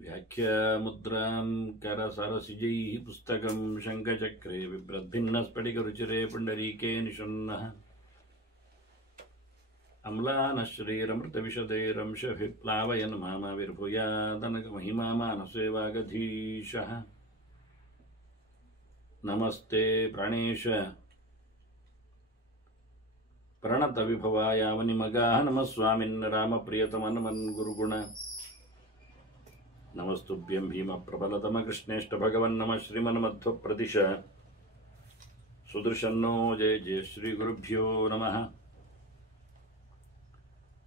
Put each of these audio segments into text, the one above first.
व्याख्यामुद्रां करसरसिजैः पुस्तकं शङ्खचक्रे बिभ्रद्भिन्नस्फटिकरुचिरे पुण्डरीके निषण्णः अम्लानश्रीरमृतविशदैरंशभिप्लावयन् मामाविर्भूयादनकमहिमा मानसे वागधीशः। नमस्ते प्राणेश प्रणतविभवायावनिमगाः नमः स्वामिन् रामप्रियतमनमन् गुरुगुण नमस्तुभ्यं भीमप्रबलतम कृष्णेष्ट भगवन् नमः श्रीमन्मध्वप्रदिश सुदर्शन्नो जय जय श्रीगुरुभ्यो नमः।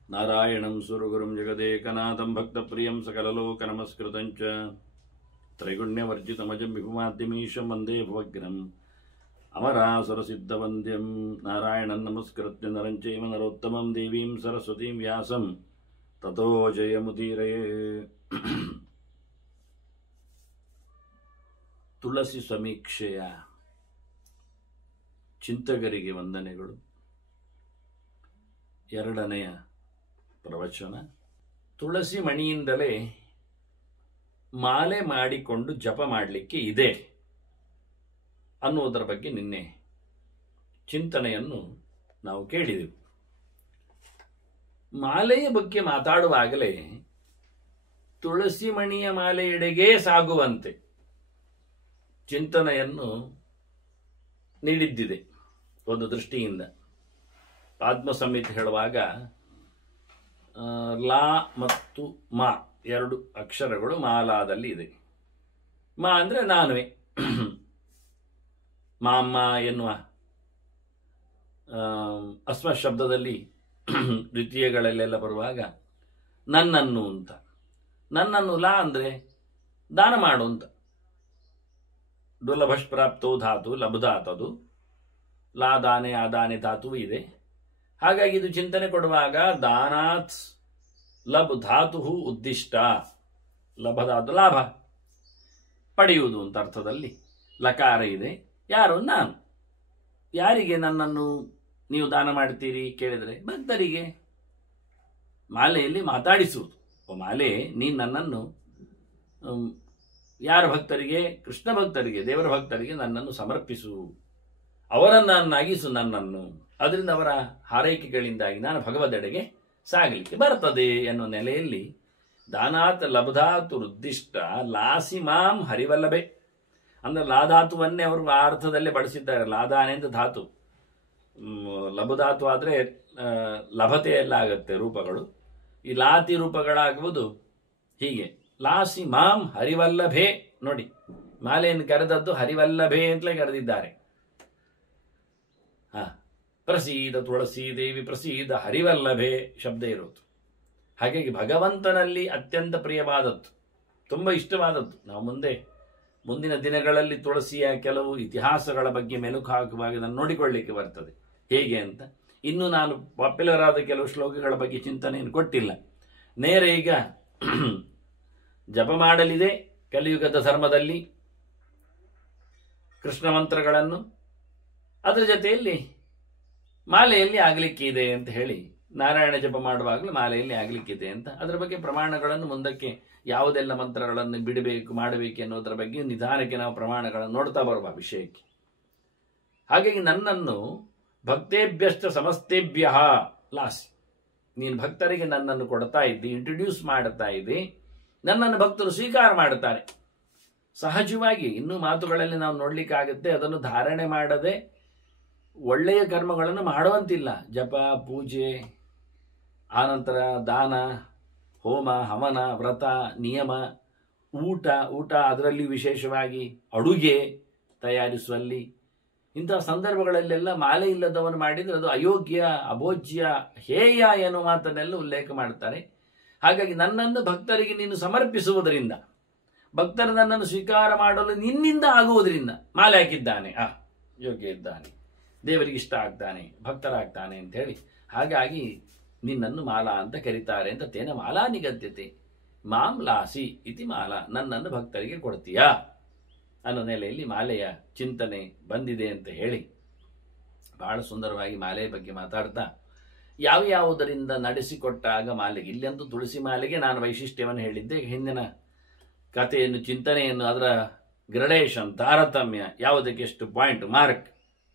नारायणं सुरगुरुं जगदेकनाथं भक्तप्रियं सकललोकनमस्कृतं च त्रैगुण्यवर्जितमजं विभुमाद्यमीशं वन्दे भवग्रम् अमरासुरसिद्धवन्द्यं नारायणं नमस्कृत्य नरं चैव नरोत्तमं देवीं सरस्वतीं व्यासं ततो जयमुदीरये। ತುಳಸಿ ಸಮೀಕ್ಷೆಯ ಚಿಂತಕರಿಗೆ ವಂದನೆಗಳು. ಎರಡನೆಯ ಪ್ರವಚನ. ತುಳಸಿ ಮಣಿಯಿಂದಲೇ ಮಾಲೆ ಮಾಡಿಕೊಂಡು ಜಪ ಮಾಡಲಿಕ್ಕೆ ಇದೆ ಅನ್ನುವುದರ ಬಗ್ಗೆ ನಿನ್ನೆ ಚಿಂತನೆಯನ್ನು ನಾವು ಕೇಳಿದೆವು. ಮಾಲೆಯ ಬಗ್ಗೆ ಮಾತಾಡುವಾಗಲೇ ತುಳಸಿ ಮಣಿಯ ಮಾಲೆಯೆಡೆಗೆ ಸಾಗುವಂತೆ ಚಿಂತನೆಯನ್ನು ನೀಡಿದ್ದಿದೆ. ಒಂದು ದೃಷ್ಟಿಯಿಂದ ಆತ್ಮ ಸಂಹಿತೆ ಹೇಳುವಾಗ ಲಾ ಮತ್ತು ಮಾ ಎರಡು ಅಕ್ಷರಗಳು ಮಾಲಾದಲ್ಲಿ ಇದೆ. ಮಾ ಅಂದರೆ ನಾನುವೆ, ಮಾಮ್ಮ ಎನ್ನುವ ಅಸ್ಮ ಶಬ್ದದಲ್ಲಿ ದ್ವಿತೀಯಗಳಲ್ಲೆಲ್ಲ ಬರುವಾಗ ನನ್ನನ್ನು ಅಂತ, ನನ್ನನ್ನು ಲಾ ಅಂದರೆ ದಾನ ಮಾಡು ಅಂತ. ದುರ್ಲಭಷ್ಪ್ರಾಪ್ತೋ ಧಾತು ಲಬ್ಧಾತದು, ಲಾ ದಾನೆ ಆದಾನೆ ಧಾತು ಇದೆ. ಹಾಗಾಗಿ ಇದು ಚಿಂತನೆ ಕೊಡುವಾಗ ದಾನಾತ್ ಲಬ್ ಧಾತು ಉದ್ದಿಷ್ಟ, ಲಭಧಾತು ಲಾಭ ಪಡೆಯುವುದು ಅಂತ ಅರ್ಥದಲ್ಲಿ ಲಕಾರ ಇದೆ. ಯಾರು? ನಾನು. ಯಾರಿಗೆ ನನ್ನನ್ನು ನೀವು ದಾನ ಮಾಡ್ತೀರಿ ಕೇಳಿದರೆ ಭಕ್ತರಿಗೆ. ಮಾಲೆಯಲ್ಲಿ ಮಾತಾಡಿಸುವುದು. ಮಾಲೆ ನೀನು ನನ್ನನ್ನು ಯಾರ ಭಕ್ತರಿಗೆ? ಕೃಷ್ಣ ಭಕ್ತರಿಗೆ, ದೇವರ ಭಕ್ತರಿಗೆ ನನ್ನನ್ನು ಸಮರ್ಪಿಸು, ಅವರನ್ನಾಗಿಸು ನನ್ನನ್ನು. ಅದರಿಂದ ಅವರ ಹಾರೈಕೆಗಳಿಂದಾಗಿ ನಾನು ಭಗವದೆಡೆಗೆ ಸಾಗಲಿಕ್ಕೆ ಬರ್ತದೆ ಎನ್ನುವ ನೆಲೆಯಲ್ಲಿ ದಾನಾತ್ ಲಬ್ಧಾತು ಉದ್ದಿಷ್ಟ ಲಾಸಿ ಮಾಂ ಹರಿವಲ್ಲಭೆ ಅಂದ್ರೆ ಲಾಧಾತುವನ್ನೇ ಅವರು ಆ ಅರ್ಥದಲ್ಲೇ ಬಳಸಿದ್ದಾರೆ. ಲಾದಾನೆ ಅಂತ ಧಾತು, ಲಭಧಾತು ಆದರೆ ಲಭತೆ ಎಲ್ಲ ಆಗುತ್ತೆ ರೂಪಗಳು. ಈ ಲಾತಿ ರೂಪಗಳಾಗುವುದು ಹೀಗೆ. ಲಾಸಿ ಮಾಂ ಹರಿವಲ್ಲಭೆ. ನೋಡಿ, ಮಾಲೆಯನ್ನು ಕರೆದದ್ದು ಹರಿವಲ್ಲಭೆ ಅಂತಲೇ ಕರೆದಿದ್ದಾರೆ. ಪ್ರಸೀದ ತುಳಸಿ ದೇವಿ ಪ್ರಸೀದ ಹರಿವಲ್ಲಭೆ ಶಬ್ದ ಇರೋದು. ಹಾಗಾಗಿ ಭಗವಂತನಲ್ಲಿ ಅತ್ಯಂತ ಪ್ರಿಯವಾದದ್ದು, ತುಂಬ ಇಷ್ಟವಾದದ್ದು. ನಾವು ಮುಂದಿನ ದಿನಗಳಲ್ಲಿ ತುಳಸಿಯ ಕೆಲವು ಇತಿಹಾಸಗಳ ಬಗ್ಗೆ ಮೆಲುಕು ಹಾಕುವಾಗ ಅದನ್ನು ನೋಡಿಕೊಳ್ಳಿಕ್ಕೆ ಬರ್ತದೆ ಹೇಗೆ ಅಂತ. ಇನ್ನು ನಾನು ಪಾಪ್ಯುಲರ್ ಆದ ಕೆಲವು ಶ್ಲೋಕಗಳ ಬಗ್ಗೆ ಚಿಂತನೆಯನ್ನು ಕೊಟ್ಟಿಲ್ಲ. ನೇರ ಈಗ ಜಪ ಮಾಡಲಿದೆ ಕಲಿಯುಗದ ಧರ್ಮದಲ್ಲಿ ಕೃಷ್ಣ ಮಂತ್ರಗಳನ್ನು, ಅದರ ಜೊತೆಯಲ್ಲಿ ಮಾಲೆಯಲ್ಲಿ ಆಗಲಿಕ್ಕೆ ಇದೆ ಅಂತ ಹೇಳಿ, ನಾರಾಯಣ ಜಪ ಮಾಡುವಾಗಲೂ ಮಾಲೆಯಲ್ಲಿ ಆಗಲಿಕ್ಕಿದೆ ಅಂತ ಅದರ ಬಗ್ಗೆ ಪ್ರಮಾಣಗಳನ್ನು ಮುಂದಕ್ಕೆ ಯಾವುದೆಲ್ಲ ಮಂತ್ರಗಳನ್ನು ಬಿಡಬೇಕು ಮಾಡಬೇಕು ಅನ್ನೋದರ ಬಗ್ಗೆ ನಿಧಾನಕ್ಕೆ ನಾವು ಪ್ರಮಾಣಗಳನ್ನು ನೋಡ್ತಾ ಬರುವ ವಿಷಯಕ್ಕೆ. ಹಾಗಾಗಿ ನನ್ನನ್ನು ಭಕ್ತೇಭ್ಯಶ್ಚ ಸಮಸ್ತೇಭ್ಯ ಲಾಸಿ, ನೀನು ಭಕ್ತರಿಗೆ ನನ್ನನ್ನು ಕೊಡ್ತಾ ಇದ್ದಿ, ಇಂಟ್ರೊಡ್ಯೂಸ್ ಮಾಡ್ತಾ ಇದ್ದಿ, ನನ್ನನ್ನು ಭಕ್ತರು ಸ್ವೀಕಾರ ಮಾಡುತ್ತಾರೆ. ಸಹಜವಾಗಿ ಇನ್ನೂ ಮಾತುಗಳಲ್ಲಿ ನಾವು ನೋಡ್ಲಿಕ್ಕಾಗುತ್ತೆ, ಅದನ್ನು ಧಾರಣೆ ಮಾಡದೆ ಒಳ್ಳೆಯ ಕರ್ಮಗಳನ್ನು ಮಾಡುವಂತಿಲ್ಲ. ಜಪ, ಪೂಜೆ, ಆನಂತರ ದಾನ, ಹೋಮ, ಹವನ, ವ್ರತ, ನಿಯಮ, ಊಟ ಅದರಲ್ಲಿ ವಿಶೇಷವಾಗಿ ಅಡುಗೆ ತಯಾರಿಸುವಲ್ಲಿ, ಇಂತಹ ಸಂದರ್ಭಗಳಲ್ಲೆಲ್ಲ ಮಾಲೆ ಇಲ್ಲದವನು ಮಾಡಿದರೆ ಅದು ಅಯೋಗ್ಯ, ಅಭೋಜ್ಯ, ಹೇಯ ಎನ್ನುವ ಮಾತನ್ನೆಲ್ಲ ಉಲ್ಲೇಖ ಮಾಡ್ತಾರೆ. ಹಾಗಾಗಿ ನನ್ನನ್ನು ಭಕ್ತರಿಗೆ ನೀನು ಸಮರ್ಪಿಸುವುದರಿಂದ, ಭಕ್ತರು ನನ್ನನ್ನು ಸ್ವೀಕಾರ ಮಾಡಲು ನಿನ್ನಿಂದ ಆಗುವುದರಿಂದ ಮಾಲೆ ಹಾಕಿದ್ದಾನೆ, ಯೋಗ್ಯ ಇದ್ದಾನೆ, ದೇವರಿಗೆ ಇಷ್ಟ ಆಗ್ತಾನೆ, ಭಕ್ತರಾಗ್ತಾನೆ ಅಂತ ಹೇಳಿ. ಹಾಗಾಗಿ ನಿನ್ನನ್ನು ಮಾಲಾ ಅಂತ ಕರೀತಾರೆ ಅಂತ. ತೇನ ಮಾಲಾ ನಿಗದ್ಯತೆ ಮಾಂ ಲಾಸಿ ಇತಿ ಮಾಲಾ, ನನ್ನನ್ನು ಭಕ್ತರಿಗೆ ಕೊಡ್ತೀಯಾ ಅನ್ನೋ ನೆಲೆಯಲ್ಲಿ ಮಾಲೆಯ ಚಿಂತನೆ ಬಂದಿದೆ ಅಂತ ಹೇಳಿ ಬಹಳ ಸುಂದರವಾಗಿ ಮಾಲೆಯ ಬಗ್ಗೆ ಮಾತಾಡ್ತಾ ಯಾವುದರಿಂದ ನಡೆಸಿಕೊಟ್ಟಾಗ ಮಾಲೆಗೆ, ಇಲ್ಲಂತೂ ತುಳಸಿ ಮಾಲೆಗೆ ನಾನು ವೈಶಿಷ್ಟ್ಯವನ್ನು ಹೇಳಿದ್ದೆ ಹಿಂದಿನ ಕಥೆಯನ್ನು, ಚಿಂತನೆಯನ್ನು, ಅದರ ಗ್ರಡೇಷನ್, ತಾರತಮ್ಯ, ಯಾವುದಕ್ಕೆ ಎಷ್ಟು ಪಾಯಿಂಟ್, ಮಾರ್ಕ್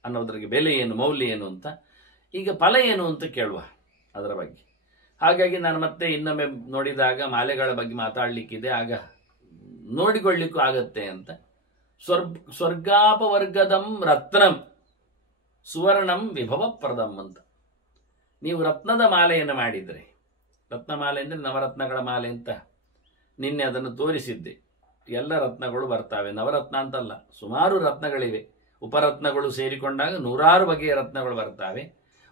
ಅನ್ನೋದ್ರಿಗೆ ಬೆಲೆ ಏನು, ಮೌಲ್ಯ ಏನು ಅಂತ, ಈಗ ಫಲ ಏನು ಅಂತ ಕೇಳುವ ಅದರ ಬಗ್ಗೆ. ಹಾಗಾಗಿ ನಾನು ಮತ್ತೆ ಇನ್ನೊಮ್ಮೆ ನೋಡಿದಾಗ ಮಾಲೆಗಳ ಬಗ್ಗೆ ಮಾತಾಡಲಿಕ್ಕಿದೆ, ಆಗ ನೋಡಿಕೊಳ್ಳಿಕ್ಕೂ ಆಗತ್ತೆ ಅಂತ. ಸ್ವರ್ಗಾಪವರ್ಗದಂ ರತ್ನಂ ಸುವರ್ಣಂ ವಿಭವಪ್ರದಂ ಅಂತ. ನೀವು ರತ್ನದ ಮಾಲೆಯನ್ನು ಮಾಡಿದರೆ, ರತ್ನಮಾಲೆ ಅಂದರೆ ನವರತ್ನಗಳ ಮಾಲೆ ಅಂತ ನಿನ್ನೆ ಅದನ್ನು ತೋರಿಸಿದ್ದೆ. ಎಲ್ಲ ರತ್ನಗಳು ಬರ್ತಾವೆ, ನವರತ್ನ ಅಂತಲ್ಲ, ಸುಮಾರು ರತ್ನಗಳಿವೆ. ಉಪರತ್ನಗಳು ಸೇರಿಕೊಂಡಾಗ 100 ಬಗೆಯ ರತ್ನಗಳು ಬರ್ತಾವೆ.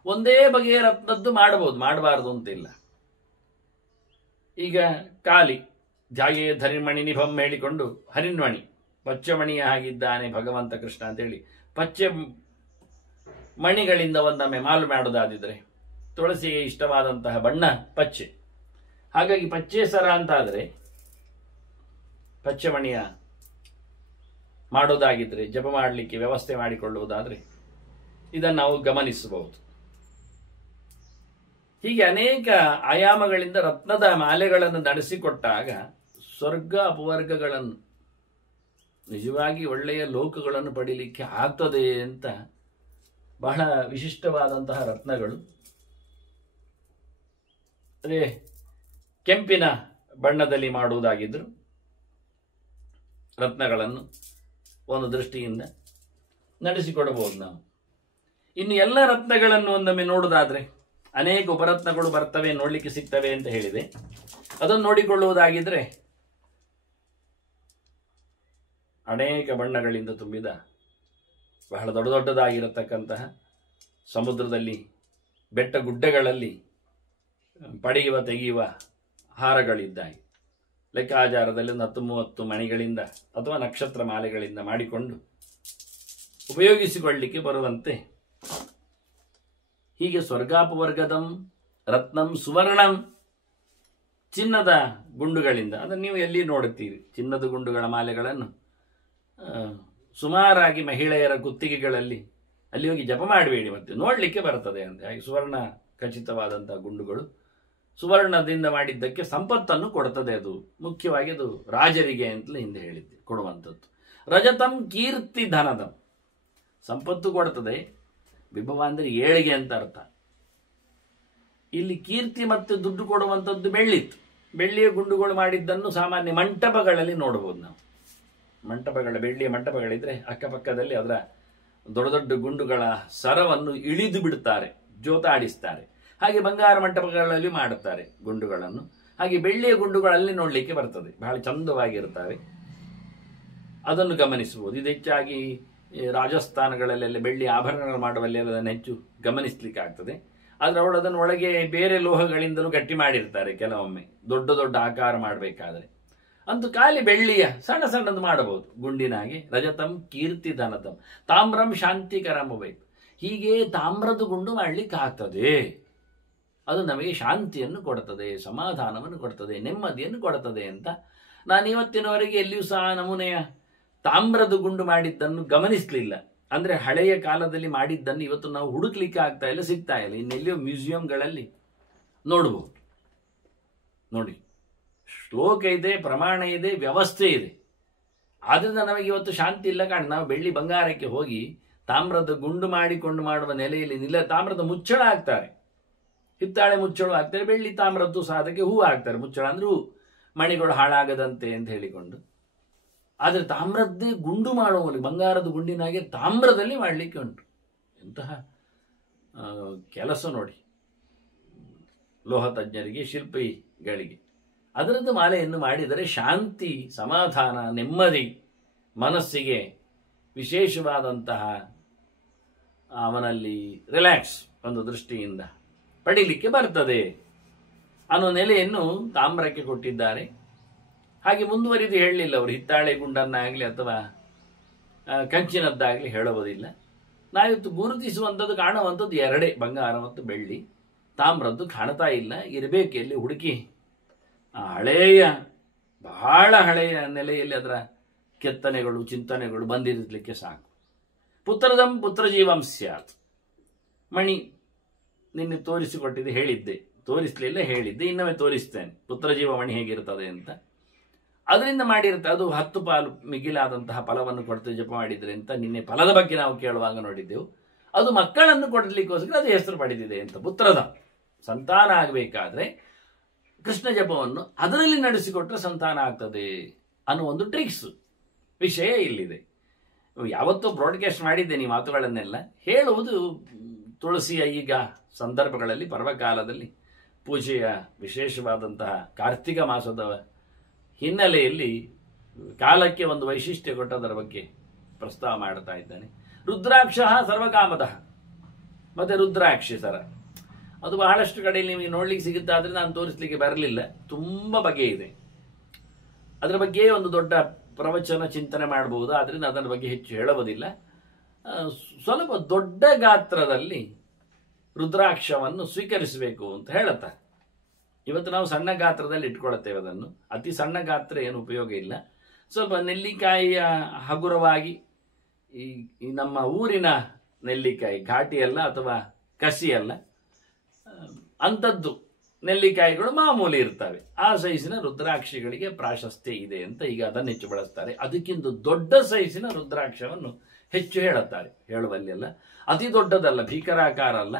ಒಂದೇ ಬಗೆಯ ರತ್ನದ್ದು ಮಾಡಬಹುದು, ಮಾಡಬಾರದು ಅಂತಿಲ್ಲ. ಈಗ ಕಾಲಿ ಜಾಯೇ ಧರಿಮಣಿ ನಿಭಂ ಹೇಳಿಕೊಂಡು ಹರಿಣ್ಮಣಿ, ಪಚ್ಚಮಣಿಯ ಹಾಗಿದ್ದಾನೆ ಭಗವಂತ ಕೃಷ್ಣ ಅಂತೇಳಿ ಪಚ್ಚೆ ಮಣಿಗಳಿಂದ ಒಂದೊಮ್ಮೆ ಮಾಲು ಮಾಡೋದಾದಿದ್ರೆ, ತುಳಸಿಗೆ ಇಷ್ಟವಾದಂತಹ ಬಣ್ಣ ಪಚ್ಚೆ. ಹಾಗಾಗಿ ಪಚ್ಚೆ ಸರ ಅಂತಾದರೆ, ಪಚ್ಚಮಣಿಯ ಮಾಡೋದಾಗಿದ್ರೆ, ಜಪ ಮಾಡಲಿಕ್ಕೆ ವ್ಯವಸ್ಥೆ ಮಾಡಿಕೊಳ್ಳುವುದಾದ್ರೆ ಇದನ್ನು ನಾವು ಗಮನಿಸಬಹುದು. ಹೀಗೆ ಅನೇಕ ಆಯಾಮಗಳಿಂದ ರತ್ನದ ಮಾಲೆಗಳನ್ನು ನಡೆಸಿಕೊಟ್ಟಾಗ ಸ್ವರ್ಗ ಅಪವರ್ಗಗಳನ್ನು, ನಿಜವಾಗಿ ಒಳ್ಳೆಯ ಲೋಕಗಳನ್ನು ಪಡೀಲಿಕ್ಕೆ ಆಗ್ತದೆ ಅಂತ ಬಹಳ ವಿಶಿಷ್ಟವಾದಂತಹ ರತ್ನಗಳು. ಅದೇ ಕೆಂಪಿನ ಬಣ್ಣದಲ್ಲಿ ಮಾಡುವುದಾಗಿದ್ದರು ರತ್ನಗಳನ್ನು ಒಂದು ದೃಷ್ಟಿಯಿಂದ ನಡೆಸಿಕೊಡಬಹುದು ನಾವು. ಇನ್ನು ಎಲ್ಲ ರತ್ನಗಳನ್ನು ಒಂದೊಮ್ಮೆ ನೋಡುವುದಾದ್ರೆ ಅನೇಕ ಉಪರತ್ನಗಳು ಬರ್ತವೆ, ನೋಡಲಿಕ್ಕೆ ಸಿಗ್ತವೆ ಅಂತ ಹೇಳಿದೆ. ಅದನ್ನು ನೋಡಿಕೊಳ್ಳುವುದಾಗಿದ್ರೆ ಅನೇಕ ಬಣ್ಣಗಳಿಂದ ತುಂಬಿದ ಬಹಳ ದೊಡ್ಡ ದೊಡ್ಡದಾಗಿರತಕ್ಕಂತಹ ಸಮುದ್ರದಲ್ಲಿ, ಬೆಟ್ಟ ಗುಡ್ಡಗಳಲ್ಲಿ ಪಡೆಯುವ ತೆಗೆಯುವ ಹಾರಗಳಿದ್ದಾಗಿ ಲೆಕ್ಕಾಚಾರದಲ್ಲಿ 10-30 ಮಣಿಗಳಿಂದ ಅಥವಾ ನಕ್ಷತ್ರ ಮಾಲೆಗಳಿಂದ ಮಾಡಿಕೊಂಡು ಉಪಯೋಗಿಸಿಕೊಳ್ಳಲಿಕ್ಕೆ ಬರುವಂತೆ, ಹೀಗೆ ಸ್ವರ್ಗಾಪವರ್ಗದಂ ರತ್ನಂ ಸುವರ್ಣಂ, ಚಿನ್ನದ ಗುಂಡುಗಳಿಂದ, ಅದನ್ನು ನೀವು ಎಲ್ಲಿ ನೋಡುತ್ತೀರಿ, ಚಿನ್ನದ ಗುಂಡುಗಳ ಮಾಲೆಗಳನ್ನು ಸುಮಾರಾಗಿ ಮಹಿಳೆಯರ ಕುತ್ತಿಗೆಗಳಲ್ಲಿ, ಅಲ್ಲಿ ಹೋಗಿ ಜಪ ಮಾಡಬೇಡಿ, ಮತ್ತೆ ನೋಡಲಿಕ್ಕೆ ಬರ್ತದೆ ಅಂತ. ಹಾಗೆ ಸುವರ್ಣ ಖಚಿತವಾದಂತಹ ಗುಂಡುಗಳು ಸುವರ್ಣದಿಂದ ಮಾಡಿದ್ದಕ್ಕೆ ಸಂಪತ್ತನ್ನು ಕೊಡ್ತದೆ. ಅದು ಮುಖ್ಯವಾಗಿ ಅದು ರಾಜರಿಗೆ ಅಂತಲೇ ಹಿಂದೆ ಹೇಳಿದ್ದೆ ಕೊಡುವಂಥದ್ದು. ರಜತಂ ಕೀರ್ತಿ ಧನದಂ, ಸಂಪತ್ತು ಕೊಡ್ತದೆ. ವಿಭವ ಅಂದರೆ ಏಳಿಗೆ ಅಂತ ಅರ್ಥ. ಇಲ್ಲಿ ಕೀರ್ತಿ ಮತ್ತು ದುಡ್ಡು ಕೊಡುವಂಥದ್ದು ಬೆಳ್ಳಿತ್ತು. ಬೆಳ್ಳಿಯ ಗುಂಡುಗಳು ಮಾಡಿದ್ದನ್ನು ಸಾಮಾನ್ಯ ಮಂಟಪಗಳಲ್ಲಿ ನೋಡಬಹುದು ನಾವು. ಮಂಟಪಗಳ, ಬೆಳ್ಳಿಯ ಮಂಟಪಗಳಿದ್ರೆ ಅಕ್ಕಪಕ್ಕದಲ್ಲಿ ಅದರ ದೊಡ್ಡ ದೊಡ್ಡ ಗುಂಡುಗಳ ಸರವನ್ನು ಇಳಿದು ಬಿಡುತ್ತಾರೆ, ಜೋತಾಡಿಸ್ತಾರೆ. ಹಾಗೆ ಬಂಗಾರ ಮಂಟಪಗಳಲ್ಲಿ ಮಾಡುತ್ತಾರೆ ಗುಂಡುಗಳನ್ನು. ಹಾಗೆ ಬೆಳ್ಳಿಯ ಗುಂಡುಗಳಲ್ಲಿ ನೋಡಲಿಕ್ಕೆ ಬರ್ತದೆ, ಬಹಳ ಚಂದವಾಗಿರುತ್ತವೆ. ಅದನ್ನು ಗಮನಿಸಬಹುದು. ಇದು ಹೆಚ್ಚಾಗಿ ರಾಜಸ್ಥಾನಗಳಲ್ಲೆಲ್ಲ ಬೆಳ್ಳಿ ಆಭರಣಗಳು ಮಾಡುವಲ್ಲಿ ಅದನ್ನು ಹೆಚ್ಚು ಗಮನಿಸಲಿಕ್ಕೆ ಆಗ್ತದೆ. ಆದರೆ ಅವಳು ಅದನ್ನು ಒಳಗೆ ಬೇರೆ ಲೋಹಗಳಿಂದಲೂ ಗಟ್ಟಿ ಮಾಡಿರ್ತಾರೆ ಕೆಲವೊಮ್ಮೆ, ದೊಡ್ಡ ದೊಡ್ಡ ಆಕಾರ ಮಾಡಬೇಕಾದ್ರೆ. ಅಂತೂ ಖಾಲಿ ಬೆಳ್ಳಿಯ ಸಣ್ಣ ಸಣ್ಣದು ಮಾಡಬಹುದು ಗುಂಡಿನಾಗೆ. ರಜತಂ ಕೀರ್ತಿ ಧನತಂ ತಾಮ್ರಂ ಶಾಂತಿಕರಂ ಬೇಕು. ಹೀಗೆ ತಾಮ್ರದ ಗುಂಡು ಮಾಡಲಿಕ್ಕೆ ಆಗ್ತದೆ. ಅದು ನಮಗೆ ಶಾಂತಿಯನ್ನು ಕೊಡ್ತದೆ, ಸಮಾಧಾನವನ್ನು ಕೊಡ್ತದೆ, ನೆಮ್ಮದಿಯನ್ನು ಕೊಡ್ತದೆ ಅಂತ ನಾನು ಇವತ್ತಿನವರೆಗೆ ಎಲ್ಲಿಯೂ ಸಹ ನಮೂನೆಯ ತಾಮ್ರದ ಗುಂಡು ಮಾಡಿದ್ದನ್ನು ಗಮನಿಸಲಿಲ್ಲ. ಅಂದರೆ ಹಳೆಯ ಕಾಲದಲ್ಲಿ ಮಾಡಿದ್ದನ್ನು ಇವತ್ತು ನಾವು ಹುಡುಕ್ಲಿಕ್ಕೆ ಆಗ್ತಾ ಇಲ್ಲ, ಸಿಗ್ತಾ ಇಲ್ಲ. ಇನ್ನೆಲ್ಲಿಯೋ ಮ್ಯೂಸಿಯಂಗಳಲ್ಲಿ ನೋಡಬಹುದು. ನೋಡಿ, ಶ್ಲೋಕ ಇದೆ, ಪ್ರಮಾಣ ಇದೆ, ವ್ಯವಸ್ಥೆ ಇದೆ. ಆದ್ದರಿಂದ ನಮಗೆ ಇವತ್ತು ಶಾಂತಿ ಇಲ್ಲ ಕಾರಣ ನಾವು ಬೆಳ್ಳಿ ಬಂಗಾರಕ್ಕೆ ಹೋಗಿ ತಾಮ್ರದ ಗುಂಡು ಮಾಡಿಕೊಂಡು ಮಾಡುವ ನೆಲೆಯಲ್ಲಿ ತಾಮ್ರದ ಮುಚ್ಚಳ ಹಾಕ್ತಾರೆ, ಹಿತ್ತಾಳೆ ಮುಚ್ಚಳ ಹಾಕ್ತಾರೆ. ಬೆಳ್ಳಿ ತಾಮ್ರದ್ದು ಸಹ ಅದಕ್ಕೆ ಹೂ ಹಾಕ್ತಾರೆ. ಮುಚ್ಚಳ ಅಂದ್ರೆ ಹೂ, ಮಣಿಗಳು ಹಾಳಾಗದಂತೆ ಅಂತ ಹೇಳಿಕೊಂಡು. ಆದರೆ ತಾಮ್ರದ್ದೇ ಗುಂಡು ಮಾಡುವ, ಬಂಗಾರದ ಗುಂಡಿನಾಗೆ ತಾಮ್ರದಲ್ಲಿ ಮಾಡಲಿಕ್ಕೆ ಉಂಟು. ಎಂತಹ ಕೆಲಸ ನೋಡಿ ಲೋಹ ತಜ್ಞರಿಗೆ, ಶಿಲ್ಪಿಗಳಿಗೆ. ಅದರದ್ದು ಮಾಲೆಯನ್ನು ಮಾಡಿದರೆ ಶಾಂತಿ, ಸಮಾಧಾನ, ನೆಮ್ಮದಿ, ಮನಸ್ಸಿಗೆ ವಿಶೇಷವಾದಂತಹ ಅವನಲ್ಲಿ ರಿಲ್ಯಾಕ್ಸ್ ಒಂದು ದೃಷ್ಟಿಯಿಂದ ಪಡೀಲಿಕ್ಕೆ ಬರ್ತದೆ ಅನ್ನೋ ನೆಲೆಯನ್ನು ತಾಮ್ರಕ್ಕೆ ಕೊಟ್ಟಿದ್ದಾರೆ. ಹಾಗೆ ಮುಂದುವರಿದು ಹೇಳಲಿಲ್ಲ ಅವರು, ಹಿತ್ತಾಳೆ ಗುಂಡನ್ನಾಗಲಿ ಅಥವಾ ಕಂಚಿನದ್ದಾಗಲಿ ಹೇಳುವುದಿಲ್ಲ. ನಾವಿತ್ತು ಗುರುತಿಸುವಂಥದ್ದು, ಕಾಣುವಂಥದ್ದು ಎರಡೇ, ಬಂಗಾರ ಮತ್ತು ಬೆಳ್ಳಿ. ತಾಮ್ರದ್ದು ಕಾಣ್ತಾ ಇಲ್ಲ, ಇರಬೇಕು ಎಲ್ಲಿ ಹುಡುಕಿ. ಹಳೆಯ, ಬಹಳ ಹಳೆಯ ನೆಲೆಯಲ್ಲಿ ಅದರ ಕೆತ್ತನೆಗಳು, ಚಿಂತನೆಗಳು ಬಂದಿರಲಿಕ್ಕೆ ಸಾಕು. ಪುತ್ರದಂ ಪುತ್ರಜೀವಂ ಸ್ಯಾತ್. ಮಣಿ ನಿನ್ನೆ ತೋರಿಸಿಕೊಟ್ಟಿದ್ದೆ, ಹೇಳಿದ್ದೆ, ತೋರಿಸಲಿಲ್ಲ ಹೇಳಿದ್ದೆ, ಇನ್ನೊಮ್ಮೆ ತೋರಿಸ್ತೇನೆ ಪುತ್ರಜೀವ ಮಣಿ ಹೇಗಿರ್ತದೆ ಅಂತ. ಅದರಿಂದ ಮಾಡಿರುತ್ತೆ, ಅದು 10 ಪಾಲು ಮಿಗಿಲಾದಂತಹ ಫಲವನ್ನು ಕೊಡ್ತದೆ ಜಪ ಮಾಡಿದ್ರೆ ಅಂತ ನಿನ್ನೆ ಫಲದ ಬಗ್ಗೆ ನಾವು ಕೇಳುವಾಗ ನೋಡಿದ್ದೆವು. ಅದು ಮಕ್ಕಳನ್ನು ಕೊಡಲಿಕ್ಕೋಸ್ಕರ ಅದು ಹೆಸರು ಪಡೆದಿದೆ ಅಂತ. ಪುತ್ರದ ಸಂತಾನ ಆಗಬೇಕಾದ್ರೆ ಕೃಷ್ಣ ಜಪವನ್ನು ಅದರಲ್ಲಿ ನಡೆಸಿಕೊಟ್ರೆ ಸಂತಾನ ಆಗ್ತದೆ ಅನ್ನೋ ಒಂದು ಟ್ರಿಕ್ಸ್ ವಿಷಯ ಇಲ್ಲಿದೆ. ಯಾವತ್ತೂ ಬ್ರಾಡ್ಕಾಸ್ಟ್ ಮಾಡಿದ್ದೇನೆ ಈ ಮಾತುಗಳನ್ನೆಲ್ಲ. ಹೇಳುವುದು ತುಳಸಿಯ ಈಗ ಸಂದರ್ಭಗಳಲ್ಲಿ, ಪರ್ವಕಾಲದಲ್ಲಿ, ಪೂಜೆಯ ವಿಶೇಷವಾದಂತಹ ಕಾರ್ತಿಕ ಮಾಸದ ಹಿನ್ನೆಲೆಯಲ್ಲಿ ಕಾಲಕ್ಕೆ ಒಂದು ವೈಶಿಷ್ಟ್ಯ ಕೊಟ್ಟದರ ಬಗ್ಗೆ ಪ್ರಸ್ತಾವ ಮಾಡ್ತಾ ಇದ್ದಾನೆ. ರುದ್ರಾಕ್ಷ ಸರ್ವಕಾಮದ, ಮತ್ತೆ ರುದ್ರಾಕ್ಷಿ ಸರ ಅದು ಬಹಳಷ್ಟು ಕಡೆಯಲ್ಲಿ ನಿಮಗೆ ನೋಡ್ಲಿಕ್ಕೆ ಸಿಗುತ್ತಾದ್ರೆ ನಾನು ತೋರಿಸ್ಲಿಕ್ಕೆ ಬರಲಿಲ್ಲ. ತುಂಬ ಬಗೆ ಇದೆ. ಅದರ ಬಗ್ಗೆ ಒಂದು ದೊಡ್ಡ ಪ್ರವಚನ ಚಿಂತನೆ ಮಾಡಬಹುದು, ಆದ್ರಿಂದ ಅದರ ಬಗ್ಗೆ ಹೆಚ್ಚು ಹೇಳುವುದಿಲ್ಲ. ಸ್ವಲ್ಪ ದೊಡ್ಡ ಗಾತ್ರದಲ್ಲಿ ರುದ್ರಾಕ್ಷವನ್ನು ಸ್ವೀಕರಿಸಬೇಕು ಅಂತ ಹೇಳುತ್ತಾರೆ. ಇವತ್ತು ನಾವು ಸಣ್ಣ ಗಾತ್ರದಲ್ಲಿ ಇಟ್ಕೊಳ್ತೇವೆ ಅದನ್ನು. ಅತಿ ಸಣ್ಣ ಗಾತ್ರ ಏನು ಉಪಯೋಗ ಇಲ್ಲ. ಸ್ವಲ್ಪ ನೆಲ್ಲಿಕಾಯಿಯ ಹಗುರವಾಗಿ ಈ ನಮ್ಮ ಊರಿನ ನೆಲ್ಲಿಕಾಯಿ, ಘಾಟಿ ಅಲ್ಲ ಅಥವಾ ಕಸಿ ಅಲ್ಲ, ಅಂಥದ್ದು ನೆಲ್ಲಿಕಾಯಿಗಳು ಮಾಮೂಲಿ ಇರ್ತವೆ. ಆ ಸೈಜಿನ ರುದ್ರಾಕ್ಷಿಗಳಿಗೆ ಪ್ರಾಶಸ್ತ್ಯ ಇದೆ ಅಂತ ಈಗ ಅದನ್ನು ಹೆಚ್ಚು ಬಳಸ್ತಾರೆ. ಅದಕ್ಕಿಂತ ದೊಡ್ಡ ಸೈಜಿನ ರುದ್ರಾಕ್ಷವನ್ನು ಹೆಚ್ಚು ಹೇಳುತ್ತಾರೆ. ಹೇಳುವಲ್ಲಿ ಅಲ್ಲ, ಅತಿ ದೊಡ್ಡದಲ್ಲ, ಭೀಕರಾಕಾರ ಅಲ್ಲ,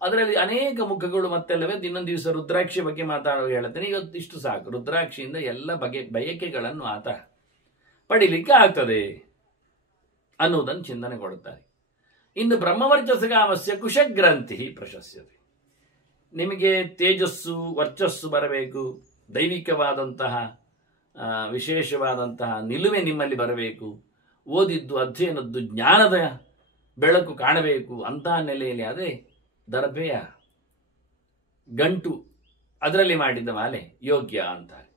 ಅದರಲ್ಲಿ ಅನೇಕ ಮುಖಗಳು ಮತ್ತೆಲ್ಲವೇ. ಇನ್ನೊಂದು ದಿವಸ ರುದ್ರಾಕ್ಷಿ ಬಗ್ಗೆ ಮಾತಾಡುವ ಹೇಳ್ತೇನೆ. ಈಗ ಇಷ್ಟು ಸಾಕು. ರುದ್ರಾಕ್ಷಿಯಿಂದ ಎಲ್ಲ ಬಯಕೆಗಳನ್ನು ಆತ ಪಡಿಲಿಕ್ಕೆ ಆಗ್ತದೆ ಅನ್ನುವುದನ್ನು ಚಿಂತನೆ ಕೊಡುತ್ತಾರೆ. ಇನ್ನು ಬ್ರಹ್ಮವರ್ಚಸಗಾಮಸ್ಯ ಕುಶಗ್ರಂಥಿ ಪ್ರಶಸ್ಯತೆ. ನಿಮಗೆ ತೇಜಸ್ಸು ವರ್ಚಸ್ಸು ಬರಬೇಕು, ದೈವಿಕವಾದಂತಹ ವಿಶೇಷವಾದಂತಹ ನಿಲುವೆ ನಿಮ್ಮಲ್ಲಿ ಬರಬೇಕು, ಓದಿದ್ದು ಅಧ್ಯಯನದ್ದು ಜ್ಞಾನದ ಬೆಳಕು ಕಾಣಬೇಕು. ಅಂತಹ ನೆಲೆಯಲ್ಲಿ ಅದೇ ದರ್ಭೆಯ ಗಂಟು ಅದರಲ್ಲಿ ಮಾಡಿದ್ದ ಮಾಲೆ ಯೋಗ್ಯ ಅಂತಾರೆ.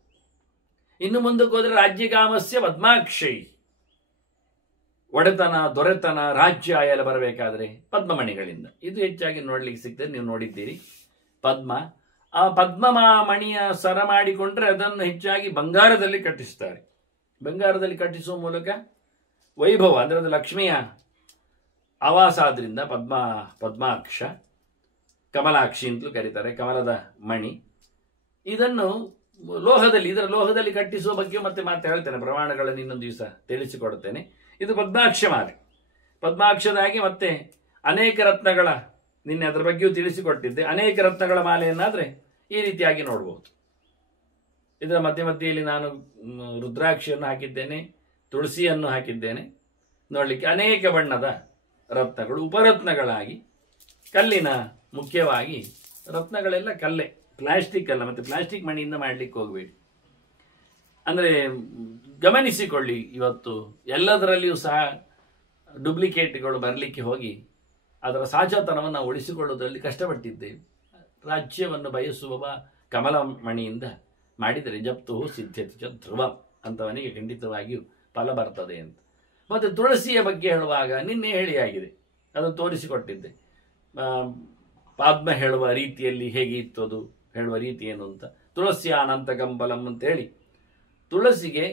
ಇನ್ನು ಮುಂದಕ್ಕೆ ಹೋದರೆ ರಾಜ್ಯಗಾಮಸ್ಯ ಪದ್ಮಾಕ್ಷೈ. ಒಡೆತನ, ದೊರೆತನ, ರಾಜ್ಯ ಎಲ್ಲ ಬರಬೇಕಾದ್ರೆ ಪದ್ಮಮಣಿಗಳಿಂದ. ಇದು ಹೆಚ್ಚಾಗಿ ನೋಡ್ಲಿಕ್ಕೆ ಸಿಗ್ತದೆ, ನೀವು ನೋಡಿದ್ದೀರಿ. ಪದ್ಮ, ಆ ಪದ್ಮಮಣಿಯ ಸರ ಮಾಡಿಕೊಂಡ್ರೆ ಅದನ್ನು ಹೆಚ್ಚಾಗಿ ಬಂಗಾರದಲ್ಲಿ ಕಟ್ಟಿಸ್ತಾರೆ. ಬಂಗಾರದಲ್ಲಿ ಕಟ್ಟಿಸುವ ಮೂಲಕ ವೈಭವ, ಅಂದರೆ ಅದು ಲಕ್ಷ್ಮಿಯ ಆವಾಸ. ಆದ್ರಿಂದ ಪದ್ಮಾಕ್ಷ, ಕಮಲಾಕ್ಷಿ ಅಂತಲೂ ಕರೀತಾರೆ, ಕಮಲದ ಮಣಿ. ಇದನ್ನು ಇದರ ಲೋಹದಲ್ಲಿ ಕಟ್ಟಿಸುವ ಬಗ್ಗೆ ಮತ್ತೆ ಹೇಳ್ತೇನೆ, ಪ್ರಮಾಣಗಳನ್ನು ಇನ್ನೊಂದು ದಿವಸ ತಿಳಿಸಿಕೊಡುತ್ತೇನೆ. ಇದು ಪದ್ಮಾಕ್ಷ ಮಾಲೆ. ಪದ್ಮಾಕ್ಷದಾಗಿ ಮತ್ತೆ ಅನೇಕ ರತ್ನಗಳ, ನಿನ್ನೆ ಅದರ ಬಗ್ಗೆಯೂ ತಿಳಿಸಿಕೊಟ್ಟಿದ್ದೆ, ಅನೇಕ ರತ್ನಗಳ ಮಾಲೆಯನ್ನಾದರೆ ಈ ರೀತಿಯಾಗಿ ನೋಡಬಹುದು. ಇದರ ಮಧ್ಯೆಯಲ್ಲಿ ನಾನು ರುದ್ರಾಕ್ಷಿಯನ್ನು ಹಾಕಿದ್ದೇನೆ, ತುಳಸಿಯನ್ನು ಹಾಕಿದ್ದೇನೆ. ನೋಡಲಿಕ್ಕೆ ಅನೇಕ ಬಣ್ಣದ ರತ್ನಗಳು ಉಪರತ್ನಗಳಾಗಿ, ಕಲ್ಲಿನ ಮುಖ್ಯವಾಗಿ ರತ್ನಗಳೆಲ್ಲ ಕಲ್ಲೇ, ಪ್ಲಾಸ್ಟಿಕ್ ಅಲ್ಲ. ಮತ್ತೆ ಪ್ಲಾಸ್ಟಿಕ್ ಮಣಿಯಿಂದ ಮಾಡಲಿಕ್ಕೆ ಹೋಗಬೇಡಿ. ಅಂದರೆ ಗಮನಿಸಿಕೊಳ್ಳಿ, ಇವತ್ತು ಎಲ್ಲದರಲ್ಲಿಯೂ ಸಹ ಡೂಪ್ಲಿಕೇಟ್ಗಳು ಬರಲಿಕ್ಕೆ ಹೋಗಿ ಅದರ ಸಾಚತನವನ್ನು ನಾವು ಉಳಿಸಿಕೊಳ್ಳುವುದರಲ್ಲಿ ಕಷ್ಟಪಟ್ಟಿದ್ದೇವೆ. ರಾಜ್ಯವನ್ನು ಬಯಸುವ ಕಮಲ ಮಣಿಯಿಂದ ಮಾಡಿದರೆ ಜಪ್ತು ಸಿದ್ಧತೆ ಚ ಧ್ರುವ ಅಂತವನಿಗೆ ಖಂಡಿತವಾಗಿಯೂ ಫಲ ಬರ್ತದೆ ಅಂತ. ಮತ್ತು ತುಳಸಿಯ ಬಗ್ಗೆ ಹೇಳುವಾಗ ನಿನ್ನೆ ಹೇಳಿಯಾಗಿದೆ, ಅದನ್ನು ತೋರಿಸಿಕೊಟ್ಟಿದ್ದೆ. ಪದ್ಮ ಹೇಳುವ ರೀತಿಯಲ್ಲಿ ಹೇಗೆ ಇತ್ತು, ಅದು ಹೇಳುವ ರೀತಿ ಏನು ಅಂತ. ತುಳಸಿಯ ಅನಂತ ಕಂಬಲಂ ಅಂತೇಳಿ, ತುಳಸಿಗೆ